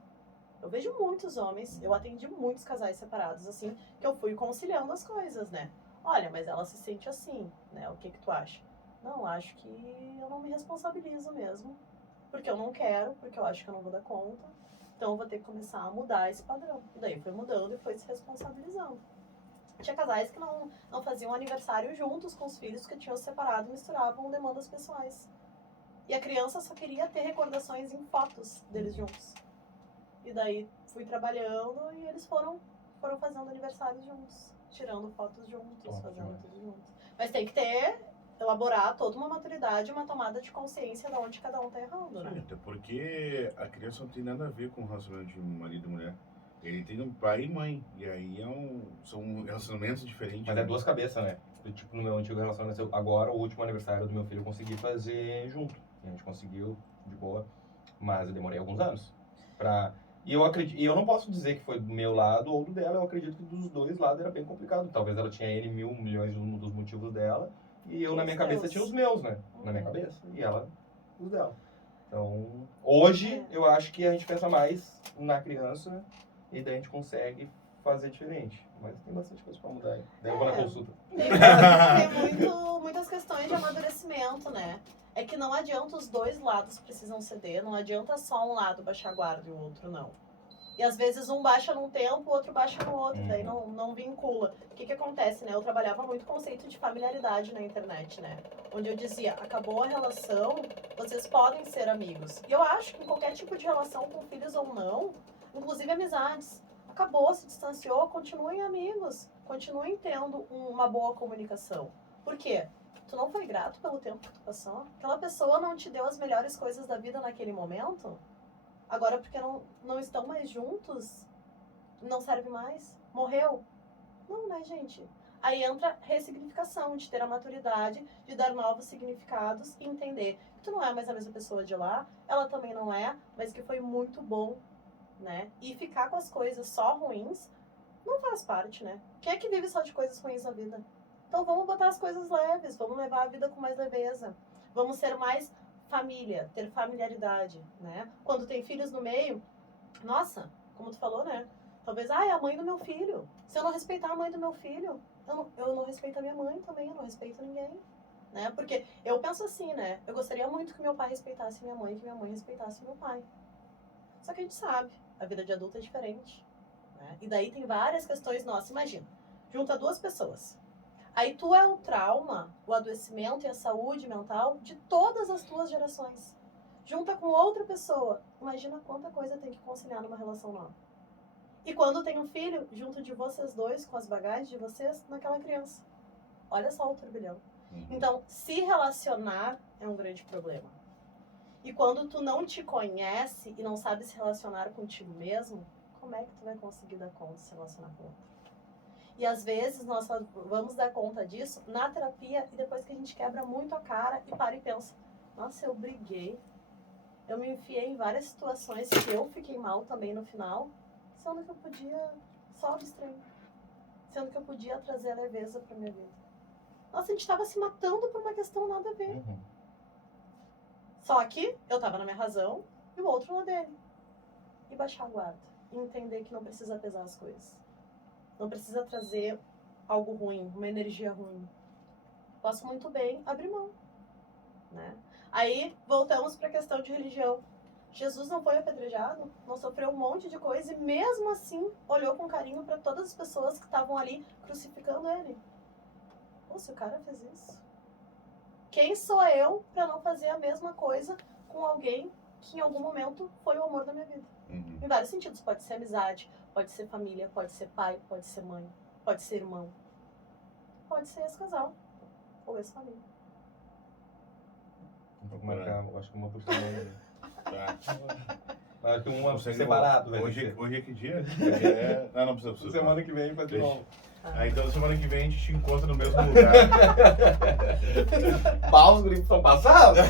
Eu vejo muitos homens, eu atendi muitos casais separados, assim, que eu fui conciliando as coisas, né? Olha, mas ela se sente assim, né? O que que tu acha? Não, acho que eu não me responsabilizo mesmo, porque eu não quero, porque eu acho que eu não vou dar conta. Então eu vou ter que começar a mudar esse padrão. E daí foi mudando e foi se responsabilizando. Tinha casais que não faziam aniversário juntos com os filhos, que tinham se separado e misturavam demandas pessoais. E a criança só queria ter recordações em fotos deles juntos. E daí fui trabalhando e eles foram fazendo aniversários juntos, tirando fotos juntos, fazendo tudo juntos. Mas tem que elaborar toda uma maturidade, uma tomada de consciência de onde cada um tá errando, Sim, né? até porque a criança não tem nada a ver com o relacionamento de marido e mulher. Ele tem um pai e mãe. E aí são relacionamentos diferentes. Mas é duas cabeças, né? Tipo, no meu antigo relacionamento, agora, o último aniversário do meu filho, eu consegui fazer junto. A gente conseguiu, de boa. Mas eu demorei alguns anos. E eu não posso dizer que foi do meu lado ou do dela. Eu acredito que dos dois lados era bem complicado. Talvez ela tinha N mil milhões dos motivos dela. E eu, na minha cabeça, tinha os meus, né? Na minha cabeça. E ela, os dela. Então, hoje, eu acho que a gente pensa mais na criança e daí a gente consegue fazer diferente. Mas tem bastante coisa pra mudar aí. Daí eu vou na consulta. Tem muitas questões de amadurecimento, né? É que não adianta os dois lados precisam ceder, não adianta só um lado baixar a guarda e o outro não. E às vezes um baixa num tempo, o outro baixa no outro, daí não vincula. O que acontece, né? Eu trabalhava muito o conceito de familiaridade na internet, né? Onde eu dizia, acabou a relação, vocês podem ser amigos. E eu acho que em qualquer tipo de relação, com filhos ou não, inclusive amizades, acabou, se distanciou, continuem amigos, continuem tendo uma boa comunicação. Por quê? Tu não foi grato pelo tempo que tu passou? Aquela pessoa não te deu as melhores coisas da vida naquele momento? Agora, porque não estão mais juntos, não serve mais? Morreu? Não, né, gente? Aí entra ressignificação, de ter a maturidade, de dar novos significados e entender que tu não é mais a mesma pessoa de lá, ela também não é, mas que foi muito bom, né? E ficar com as coisas só ruins não faz parte, né? Quem é que vive só de coisas ruins na vida? Então vamos botar as coisas leves, vamos levar a vida com mais leveza. Vamos ser mais família, ter familiaridade, né? Quando tem filhos no meio, nossa, como tu falou, né? Talvez, é a mãe do meu filho. Se eu não respeitar a mãe do meu filho, eu não respeito a minha mãe também, eu não respeito ninguém, né? Porque eu penso assim, né? Eu gostaria muito que meu pai respeitasse minha mãe, que minha mãe respeitasse meu pai. Só que a gente sabe, a vida de adulto é diferente, né? E daí tem várias questões nossas. Imagina, junta duas pessoas. Aí tu é o trauma, o adoecimento e a saúde mental de todas as tuas gerações. Junta com outra pessoa. Imagina quanta coisa tem que conciliar numa relação nova. E quando tem um filho, junto de vocês dois, com as bagagens de vocês, naquela criança. Olha só o turbilhão. Então, se relacionar é um grande problema. E quando tu não te conhece e não sabe se relacionar contigo mesmo, como é que tu vai conseguir dar conta de se relacionar com o outro? E às vezes nós só vamos dar conta disso na terapia e depois que a gente quebra muito a cara e para e pensa, nossa, eu briguei, eu me enfiei em várias situações que eu fiquei mal também no final, sendo que eu podia só abstrair, sendo que eu podia trazer a leveza para minha vida. Nossa, a gente estava se matando por uma questão nada a ver. Só que eu estava na minha razão e o outro na dele. E baixar a guarda. E entender que não precisa pesar as coisas. Não precisa trazer algo ruim, uma energia ruim. Posso muito bem abrir mão, né? Aí, voltamos para a questão de religião. Jesus não foi apedrejado, não sofreu um monte de coisa e mesmo assim olhou com carinho para todas as pessoas que estavam ali crucificando ele. Pô, se o cara fez isso, quem sou eu para não fazer a mesma coisa com alguém que em algum momento foi o amor da minha vida? Em vários sentidos, pode ser amizade, Pode ser família, pode ser pai, pode ser mãe, pode ser irmão. Pode ser ex-casal ou ex-família. Vou marcar, eu acho que uma por semana. Tá. Acho que uma Consegue- separado. vai Hoje, ser. hoje é que dia? Hoje é... Não, não precisa. Semana que vem faz de Deixa. novo. Então semana que vem a gente te encontra no mesmo lugar. Os gripos são passados?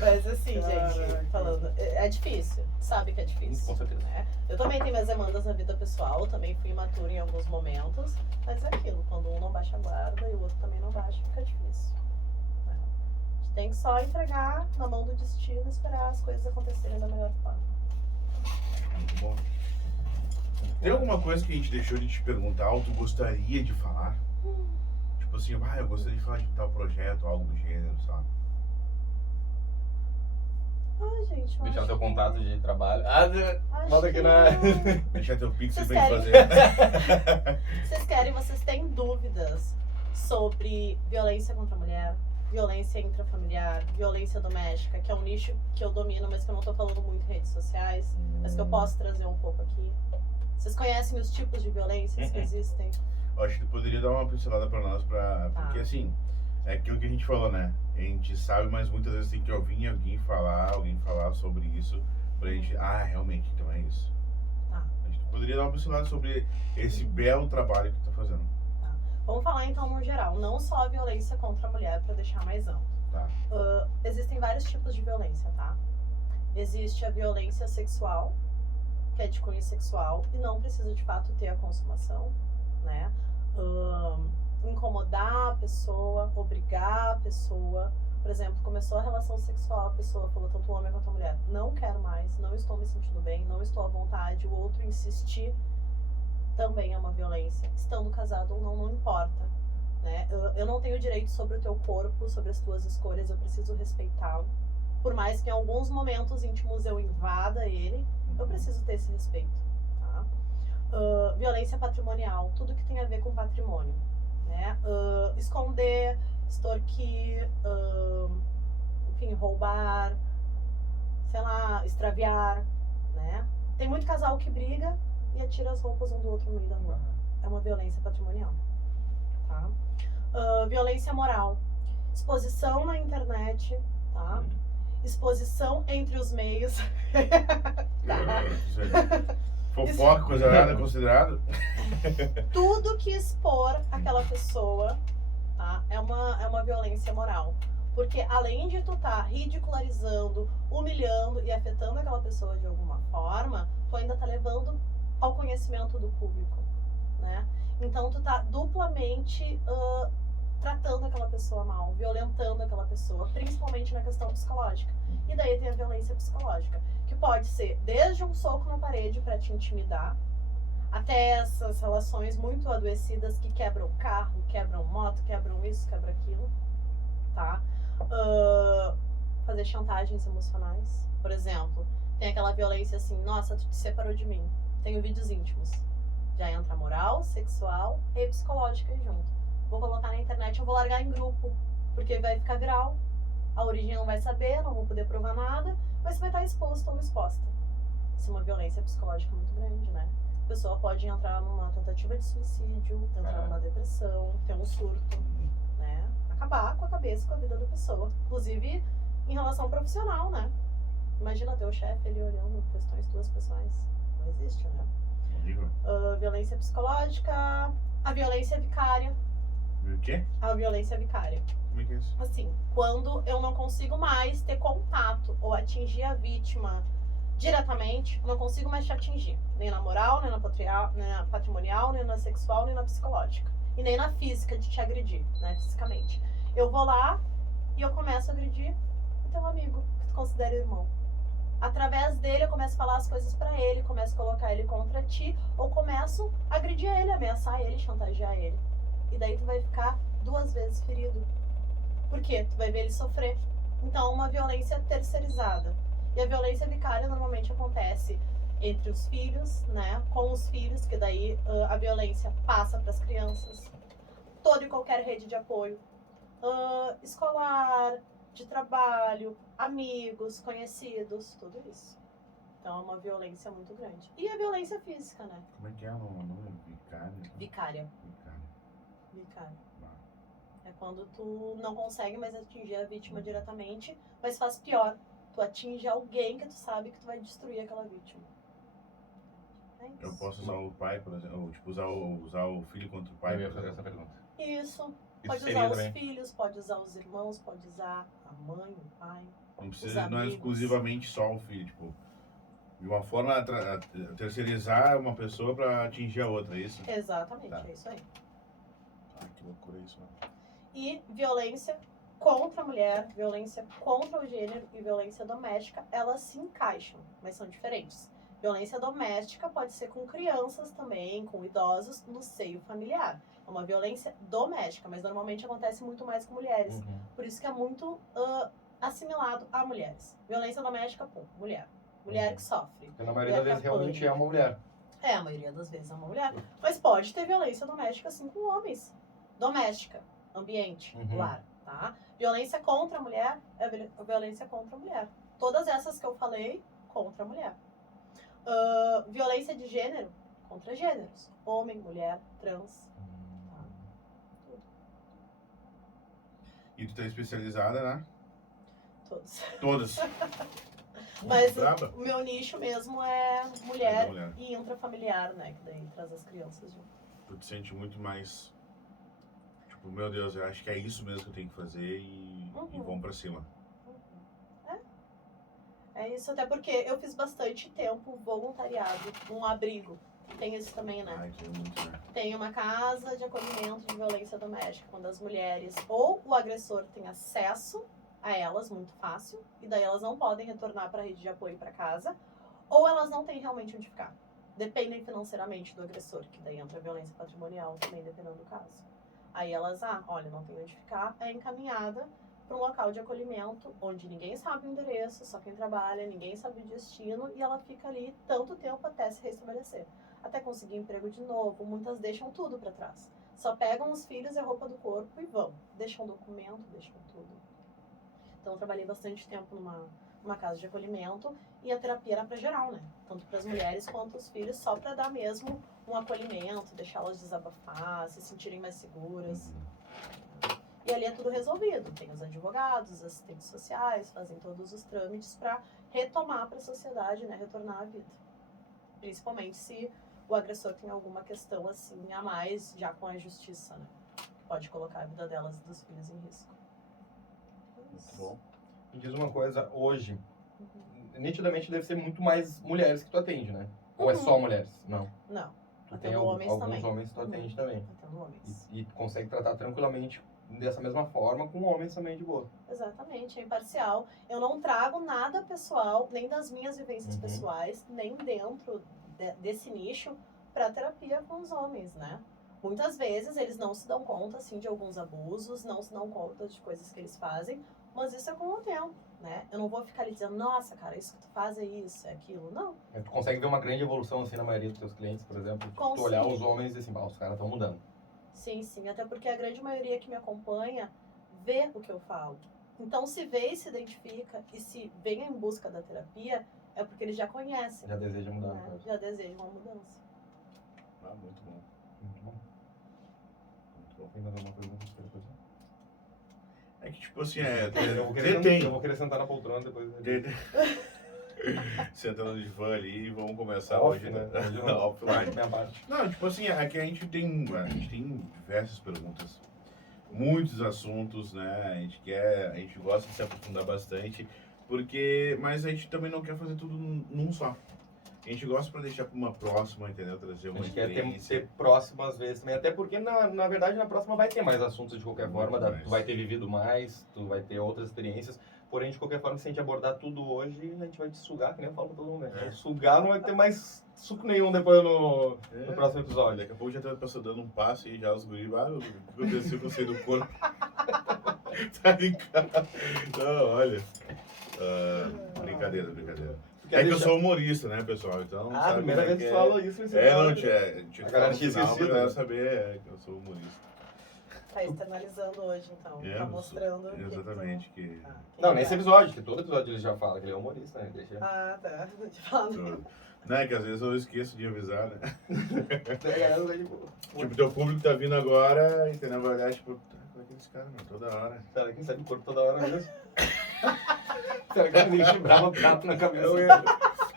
Mas assim, Caraca. gente, falando, é difícil, sabe que é difícil. Com certeza. Né? Eu também tenho minhas demandas na vida pessoal, eu também fui imatura em alguns momentos, mas é aquilo, quando um não baixa a guarda e o outro também não baixa, fica difícil. Né? A gente tem que só entregar na mão do destino e esperar as coisas acontecerem da melhor forma. Muito bom. Tem alguma coisa que a gente deixou de te perguntar ou tu gostaria de falar? Tipo assim, eu gostaria de falar de tal projeto, algo do gênero, sabe? Ai, gente, eu Deixar acho teu que- contato de trabalho. acho Manda aqui que na. não. Deixar teu pix Vocês pra gente querem? fazer. Vocês têm dúvidas sobre violência contra a mulher, violência intrafamiliar, violência doméstica, que é um nicho que eu domino, mas que eu não tô falando muito em redes sociais, mas que eu posso trazer um pouco aqui. Vocês conhecem os tipos de violências que existem? Eu acho que tu poderia dar uma pincelada pra nós, porque Tá. assim, é aquilo que a gente falou, né? A gente sabe, mas muitas vezes tem que ouvir alguém falar sobre isso, pra gente, realmente, então é isso. Tá. A gente poderia dar uma pincelada sobre esse belo trabalho que tu tá fazendo. Vamos falar então no geral, não só a violência contra a mulher, para deixar mais amplo. Tá. Existem vários tipos de violência, tá? Existe a violência sexual, que é de cunho sexual e não precisa de fato ter a consumação, né? Incomodar a pessoa, obrigar a pessoa. Por exemplo, começou a relação sexual, a pessoa falou tanto o homem quanto a mulher, não quero mais, não estou me sentindo bem, não estou à vontade, o outro insistir também é uma violência. Estando casado ou não, não importa. Né? Eu não tenho direito sobre o teu corpo, sobre as tuas escolhas, eu preciso respeitá-lo. Por mais que em alguns momentos íntimos eu invada ele, eu preciso ter esse respeito. Tá? Violência patrimonial, tudo que tem a ver com patrimônio. Né? Esconder, extorquir, enfim, roubar, sei lá, extraviar. Né? Tem muito casal que briga e atira as roupas um do outro no meio da rua. É uma violência patrimonial. Tá? Violência moral. Exposição na internet, tá? Exposição entre os meios. Fofoca, coisa nada considerado. Tudo que expor aquela pessoa, tá? É uma violência moral. Porque além de tu tá ridicularizando, humilhando e afetando aquela pessoa de alguma forma, tu ainda tá levando ao conhecimento do público, né? Então tu tá duplamente tratando aquela pessoa mal, violentando aquela pessoa, principalmente na questão psicológica. E daí tem a violência psicológica, que pode ser desde um soco na parede para te intimidar, até essas relações muito adoecidas que quebram carro, quebram moto, quebram isso, quebram aquilo, tá? Fazer chantagens emocionais, por exemplo, tem aquela violência assim, nossa, tu te separou de mim, tenho vídeos íntimos. Já entra moral, sexual e psicológica aí junto. Vou colocar na internet, eu vou largar em grupo, porque vai ficar viral. A origem não vai saber, não vou poder provar nada, mas vai estar exposto ou exposta. Isso é uma violência psicológica muito grande, né? A pessoa pode entrar numa tentativa de suicídio, entrar numa depressão, ter um surto, né? Acabar com a cabeça, com a vida da pessoa. Inclusive, em relação profissional, né? Imagina teu chefe ali olhando questões tuas pessoais. Não existe, né? Violência psicológica, a violência vicária. O quê? A violência vicária. Como é que é isso? Assim, quando eu não consigo mais ter contato ou atingir a vítima diretamente, eu não consigo mais te atingir. Nem na moral, nem na patrimonial, nem na sexual, nem na psicológica. E nem na física, de te agredir, né, fisicamente. Eu vou lá e eu começo a agredir o teu amigo, que tu considera irmão. Através dele, eu começo a falar as coisas pra ele, começo a colocar ele contra ti, ou começo a agredir ele, ameaçar ele, chantagear ele. E daí tu vai ficar 2 vezes ferido. Por quê? Tu vai ver ele sofrer. Então, uma violência terceirizada. E a violência vicária normalmente acontece entre os filhos, né? Com os filhos, que daí a violência passa para as crianças. Toda e qualquer rede de apoio. Escolar, de trabalho, amigos, conhecidos, tudo isso. Então é uma violência muito grande. E a violência física, né? Como é que é o nome? Vicária? Vicária. Vicária. Vicária. Ah. É quando tu não consegue mais atingir a vítima diretamente, mas faz pior. Tu atinge alguém que tu sabe que tu vai destruir aquela vítima. É isso. Eu posso usar o pai, por exemplo, ou, tipo, usar o filho contra o pai? Eu ia por fazer exemplo? essa pergunta. Isso. Isso Pode seria usar os também. filhos, pode usar os irmãos, pode usar a mãe, o pai. Não Os precisa, não é amigos. exclusivamente só o filho, tipo, de uma forma a terceirizar uma pessoa pra atingir a outra, é isso? Exatamente, Tá. é isso aí. Ah, que loucura isso, né? E violência contra a mulher, violência contra o gênero e violência doméstica, elas se encaixam, mas são diferentes. Violência doméstica pode ser com crianças também, com idosos, no seio familiar. É uma violência doméstica, mas normalmente acontece muito mais com mulheres. Uhum. Por isso que é muito assimilado a mulheres. Violência doméstica, pô, mulher. Mulher que sofre. Porque na maioria das Mulher vezes que realmente é apanha. uma mulher. É, a maioria das vezes é uma mulher. Mas pode ter violência doméstica, assim, com homens. Doméstica, ambiente, Uhum. lar, tá? Violência contra a mulher é violência contra a mulher. Todas essas que eu falei, contra a mulher. Violência de gênero, contra gêneros. Homem, mulher, trans. E tu tá especializada, né? Todos. Todas. Mas Braba. o meu nicho mesmo é É mulher da mulher. e intrafamiliar, né? Que daí traz as crianças junto. Tu te sente muito mais, tipo, meu Deus, eu acho que é isso mesmo que eu tenho que fazer e vamos pra cima. É isso, até porque eu fiz bastante tempo voluntariado num abrigo. Tem isso também, né? Ai, que muito, né? Tem uma casa de acolhimento de violência doméstica, quando as mulheres ou o agressor tem acesso a elas muito fácil, e daí elas não podem retornar para a rede de apoio para casa, ou elas não têm realmente onde ficar. Dependem financeiramente do agressor, que daí entra a violência patrimonial também, dependendo do caso. Aí elas, olha, não tem onde ficar, é encaminhada para um local de acolhimento onde ninguém sabe o endereço, só quem trabalha, ninguém sabe o destino, e ela fica ali tanto tempo até se restabelecer, até conseguir emprego de novo. Muitas deixam tudo para trás. Só pegam os filhos e a roupa do corpo e vão. Deixam documento, deixam tudo. Então eu trabalhei bastante tempo numa casa de acolhimento, e a terapia era para geral, né? Tanto para as mulheres quanto os filhos, só para dar mesmo um acolhimento, deixá-las desabafar, se sentirem mais seguras. E ali é tudo resolvido. Tem os advogados, os assistentes sociais, fazem todos os trâmites para retomar para a sociedade, né? Retornar à vida. Principalmente se o agressor tem alguma questão assim a mais já com a justiça, né? Pode colocar a vida delas e dos filhos em risco. Muito bom. Me diz uma coisa, hoje, nitidamente deve ser muito mais mulheres que tu atende, né? Ou é só mulheres? Não. Não, Tu tem atendo homens alguns também. homens que tu atende também. Atendo homens. E tu consegue tratar tranquilamente dessa mesma forma com homens também de boa. Exatamente, é imparcial. Eu não trago nada pessoal, nem das minhas vivências Uhum. pessoais, nem dentro desse nicho, para terapia com os homens, né? Muitas vezes eles não se dão conta, assim, de alguns abusos, não se dão conta de coisas que eles fazem, mas isso é com o tempo, né? Eu não vou ficar ali dizendo, nossa, cara, isso que tu faz é isso, é aquilo. Não. Tu consegue ver uma grande evolução assim na maioria dos teus clientes, por exemplo? Tu Consigo. olhar os homens e assim, os caras estão mudando. Sim, sim, até porque a grande maioria que me acompanha vê o que eu falo. Então, se vê e se identifica e se vem em busca da terapia, é porque eles já conhecem, Já deseja mudar. né? Já desejam uma mudança. Ah, muito bom. Muito bom. Muito bom. Tem mais alguma pergunta que você quer fazer? É que, tipo assim, Eu vou querer sentar na poltrona depois. Sentando no divã ali e vamos começar Off, hoje, né? né? Hoje não. Offline. Minha parte. Não, tipo assim, aqui a gente tem diversas perguntas, muitos assuntos, né? A gente gosta de se aprofundar bastante, mas a gente também não quer fazer tudo num só. A gente gosta pra deixar pra uma próxima, entendeu? Trazer A uma gente quer experiência. ter próximas vezes também, até porque na verdade na próxima vai ter mais assuntos de qualquer Muito forma, mais. tu vai ter vivido mais, tu vai ter outras experiências, porém de qualquer forma se a gente abordar tudo hoje, a gente vai te sugar, que nem eu falo pra todo mundo, né? É. Sugar não vai ter mais suco nenhum depois no próximo episódio. Daqui a pouco já tá pessoa dando um passo e já os guris, o que aconteceu com eu do corpo? Tá ligado? Não, olha. Brincadeira. Tu quer É que eu deixar- sou humorista, né, pessoal? Então, Ah, a sabe primeira como vez é que que tu falou isso, É, não, tinha A galera tinha no final, esquecido, pra galera né? saber que eu sou humorista. Tá externalizando hoje, então. É, Tá mostrando. que- Exatamente. Que... Ah, Não, nesse episódio, que todo episódio ele já fala que ele é humorista, né? Deixa... Ah, tá. Te falando. Não, é que às vezes eu esqueço de avisar, né? Tipo, Tipo, teu público tá vindo agora e na verdade, tipo, tá, como é que é esse cara, mano? Toda hora. será que sai do corpo toda hora mesmo? Será que ele quebrava o prato na cabeça?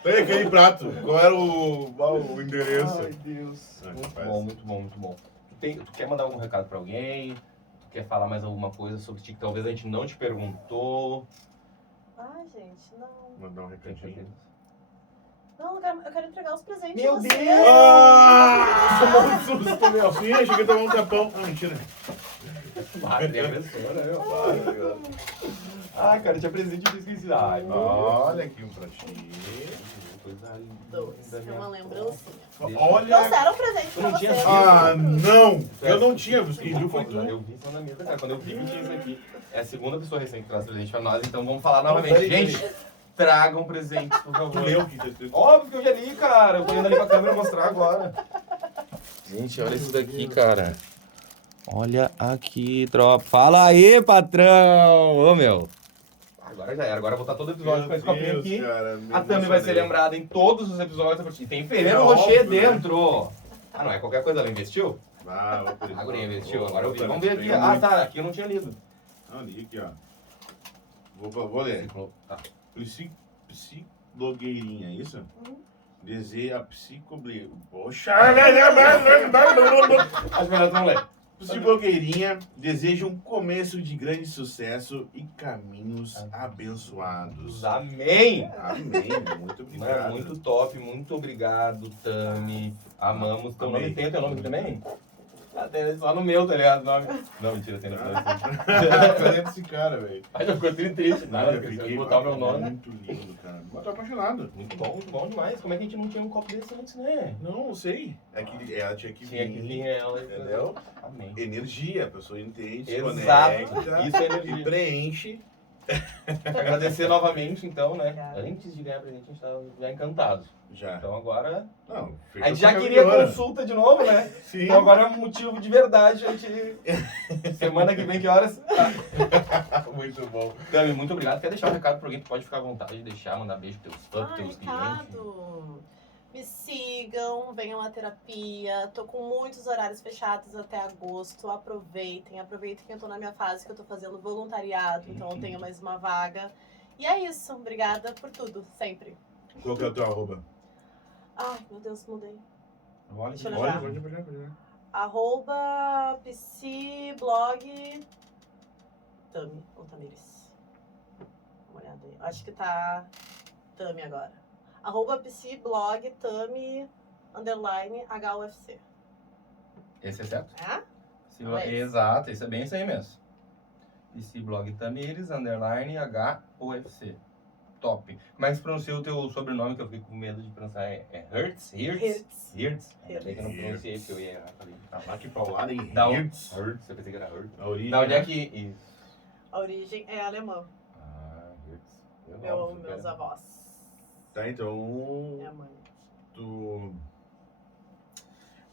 Ei, aquele prato, qual era o endereço? Ai, Deus. Ah, Muito faz. bom, muito bom, muito bom. Tu quer mandar algum recado pra alguém? Tu quer falar mais alguma coisa sobre ti que talvez a gente não te perguntou? Ai, gente, não. Mandar um recadinho. Não, eu quero entregar os presentes. Meu de vocês. Deus! Tomou um susto, meu. Sim, achei que ia tomar um tapão. Ah, mentira. Ah, tem agressora, meu. Ai, cara, tinha presente e eu esqueci. Ai, Olha aqui um pratinho. coisa linda. Dois. É uma lembrancinha. Olha. Trouxeram um presente Eu pra não tinha vocês. Ah, não! Eu não tinha, quem viu foi tu. Eu vi só na mesa, cara. Quando eu vi que tinha isso aqui. É a segunda pessoa recente que traz presente pra nós, então vamos falar novamente. peraí, Gente, tragam presentes, por favor. Tu leu o que tá escrito? Óbvio que eu já li, cara. Eu tô indo ali pra câmera mostrar agora. Gente, olha isso daqui, cara. Olha aqui, tropa. Fala aí, patrão! Ô, meu. Agora já era. Agora eu vou botar todo episódio com esse copinho aqui. Cara, me A Tami vai ser emocionei. lembrada em todos os episódios. E tem Ferreiro É Rocher óbvio, né? dentro. Ah, não é qualquer coisa. Ela investiu? Ah, vou pedir. A guria investiu. Agora eu vi. Opa, Vamos ver aqui. tem Ah, muito. tá. Aqui eu não tinha lido. Não, li aqui, ó. Vou ler. Tá. Psicologueirinha, é isso? Deseja psicoble... Poxa! Acho melhor tu não ler. Psicologueirinha deseja um começo de grande sucesso e caminhos abençoados. Amém! Amém. Muito obrigado. Mano, muito top. Muito obrigado, Tami. Amamos. Teu nome Amei. tem o teu nome aqui também? Ah, tem só no meu, tá ligado? Nome. Não, mentira, tem no meu. Cadê esse cara, velho? Aí eu fiquei triste. Nada, Eu eu fiquei botar o meu nome. Muito lindo, cara. Mas tô apaixonado. Muito bom demais. Como é que a gente não tinha um copo desse antes, né? Não sei. É que ela tinha que Tinha que vir ela. Entendeu? Amém. Energia, a pessoa entende, se Exato. conecta Isso é e energia. preenche. Agradecer novamente, então, né? Obrigada. Antes de ganhar presente, a gente tava já encantado. Já. Então agora. Não, A gente já queria consulta de novo, né? Sim. Então agora é um motivo de verdade. A gente. Semana que vem, que horas? Muito bom. Tami, muito obrigado. Quer deixar um recado pra alguém? Tu pode ficar à vontade de deixar, mandar beijo pros teus fãs, Ah, pros teus clientes. Ricardo. Me sigam, venham à terapia. Tô com muitos horários fechados até agosto. Aproveitem que eu tô na minha fase que eu tô fazendo voluntariado, então eu tenho mais uma vaga. E é isso. Obrigada por tudo, sempre. Qual que é o teu arroba? Ai, meu Deus, mudei. Olha, Deixa eu que- lembrar. Pode olhar. @ psiblog Tami ou Tamires. Dá uma olhada aí. Acho que tá Tami agora. @ psiblog Tami _HUFC. Esse é certo? É? Se- É esse. Exato, esse é bem isso aí mesmo. PC Blog Tamires, _HUFC. Top. Como é que se pronuncia o teu sobrenome, que eu fiquei com medo de pronunciar? É Hertz? Hertz. Hertz? Ainda bem que eu não pronunciei, porque eu ia errar. Falei, Tá lá que paulada em Da onde? Hertz. Hertz, eu pensei que era Hertz. A origem. Da onde é né? que... Isso. A origem é alemã. Ah, Hertz. Meus avós. Tá, então. Minha mãe. Tu.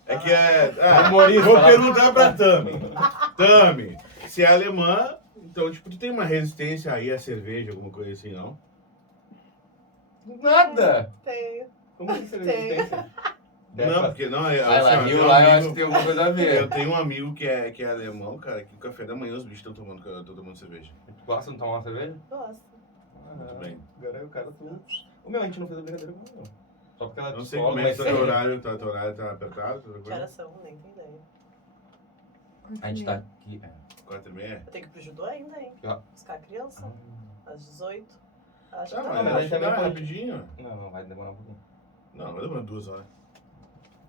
É que é. Humorista, vou né? perguntar pra Tami. Tami, se é alemã, então, tipo, tu tem uma resistência aí à cerveja, alguma coisa assim, não? Nada! Tenho. Como que você Tem. resistência? Não, porque não. Ah, ela assim, ó, riu tem um lá, eu amigo- acho que tem alguma coisa a ver. Eu tenho um amigo que é alemão, cara, que o café da manhã os bichos estão tomando cerveja. Tu gosta de tomar uma cerveja? Gosto. Muito bem. Agora o cara tu... O meu, a gente não fez a brincadeira com ela, não. Só porque ela Não sei psicóloga, como é que mas tá teu sério. horário, teu horário tá apertado, tá Que tranquilo? horas são? Nem tenho ideia. A gente tá aqui... 4h30? Eu tenho que ir pro judô ainda, hein? Ó. Buscar a criança. Às 18. Acho Tá, que mas tá mas vai aí também chegar pode- rapidinho. Não, vai demorar um pouquinho. Não, vai demorar 2 horas.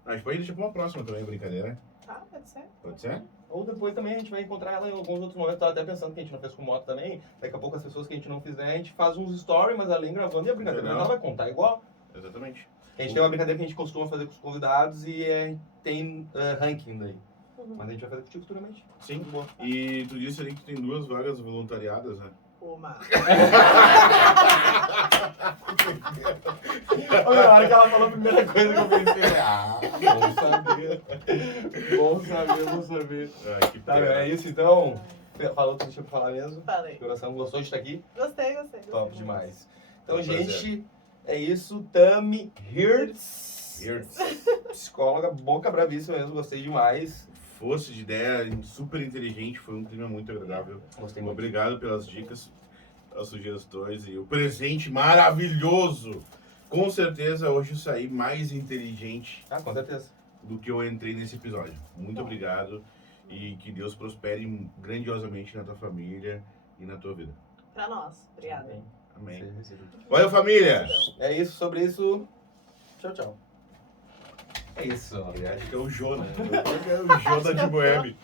A gente pode deixar pra uma próxima também, brincadeira. Tá, pode ser. Pode ser? Ou depois também a gente vai encontrar ela em alguns outros momentos. Tava até pensando que a gente não fez com moto também. Daqui a pouco as pessoas que a gente não fizer, a gente faz uns stories, mas além gravando e a brincadeira Legal. ela vai contar igual. Exatamente. A gente tem uma brincadeira que a gente costuma fazer com os convidados e tem ranking daí. Uhum. Mas a gente vai fazer contigo futuramente. Sim. Boa. E tu disse ali que tem 2 vagas voluntariadas, né? uma. Na hora que ela falou a primeira coisa que eu pensei, bom saber. Bom saber. Ai, que Tá, pena. é isso então. Falou tudo que tinha pra falar mesmo? Falei. Coração, gostou de estar aqui? Gostei. Top demais. Então, Foi um prazer. gente, é isso. Tami Hirtz. Psicóloga, boca bravíssima mesmo, gostei demais. Força de ideia, super inteligente, foi um clima muito agradável. Gostei muito. Obrigado pelas dicas, as sugestões e o presente maravilhoso. Com certeza hoje eu saí mais inteligente Ah, com certeza. do que eu entrei nesse episódio. Muito obrigado e que Deus prospere grandiosamente na tua família e na tua vida. Pra nós. Obrigada. Amém. Valeu, família! É isso, sobre isso. Tchau, tchau. É isso. Eu acho que é o Jô, né? É o Jô da Deep Web.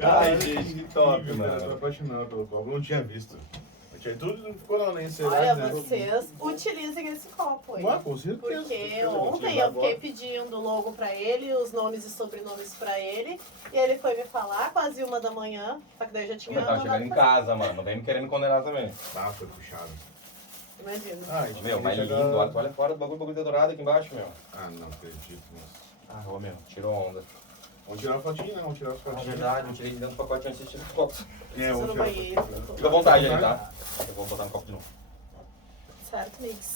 Ai, gente, que top, Eu tô mano. apaixonado pelo copo, não tinha visto. Tudo não ficou lá nem será, Olha, né? vocês utilizem esse copo aí. Ah, com certeza. Porque Vou ontem utilizar eu fiquei agora. pedindo o logo pra ele, os nomes e sobrenomes pra ele, e ele foi me falar quase 1 da manhã, só que daí eu já tinha Eu tava chegando em mandado fazer. casa, mano. Não vem me querer me condenar também. Ah, foi puxado. Imagina. Ah, a gente Meu, queria mas chegar- lindo. Olha, tu olha fora do bagulho tá dourado aqui embaixo, meu. Ah, não acredito, mas... Ah, ô, meu. Tirou onda. Vamos tirar uma fotinha, né? Vamos tirar as É fotinhas. verdade, eu tirei de dentro do pacote antes de tirar o copo. É, Preciso vamos no tirar banheiro. Fica à vontade aí, tá? Eu vou botar no copo de novo. Certo, Mix.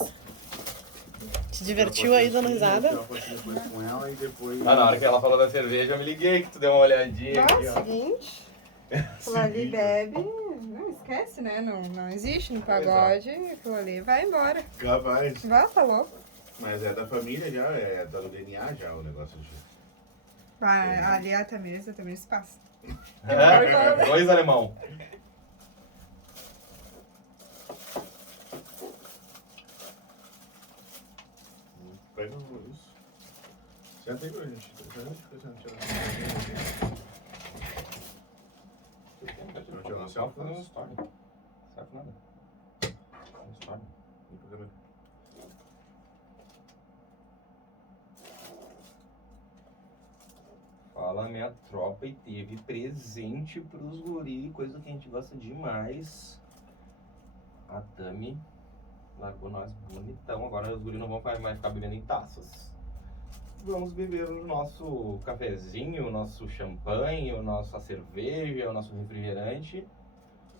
Te divertiu aí dando risada? Tirar uma fotinha depois com ela e depois... Ah, na hora que ela falou da cerveja, eu me liguei que tu deu uma olhadinha Não, aqui, é ó. o seguinte, aquilo ali bebe, não esquece, né? Não existe no pagode, aquilo ali vai embora. Capaz. Vai, tá louco. Mas é da família já, tá no DNA já o negócio de... Vai, ali a Tamires se passa. É, dois alemão. Pega isso. Senta aí pra gente. Vamos tirar uma Só selfie? fazer um story. Certo nada. Um story. Fala minha tropa e teve presente pros guri, coisa que a gente gosta demais. A Tami largou nós bonitão, agora os guri não vão mais ficar bebendo em taças. Vamos beber o nosso cafezinho, o nosso champanhe, a nossa cerveja, o nosso refrigerante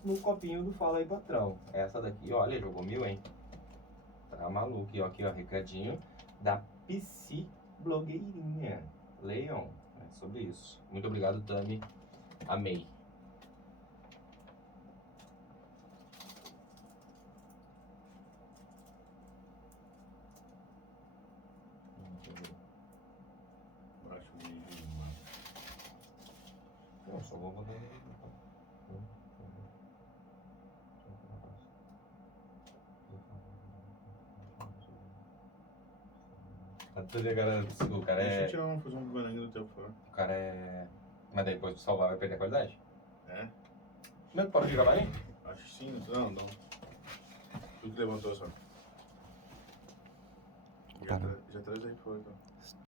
no copinho do Fala aí Patrão. Essa daqui, olha, jogou 1000, hein? Tá maluco. E ó, aqui, ó, recadinho da PC Blogueirinha. Leiam, é sobre isso. Muito obrigado, Tami. Amei. Acho que... Não, só vou botar... O cara Deixa eu é... tirar fazer um bumerangue do teu fora. O cara é... Mas depois de salvar vai perder a qualidade? É? Não, pode de gravar aí? Acho que sim. Não. Tu que levantou só. Já traz aí fora, então.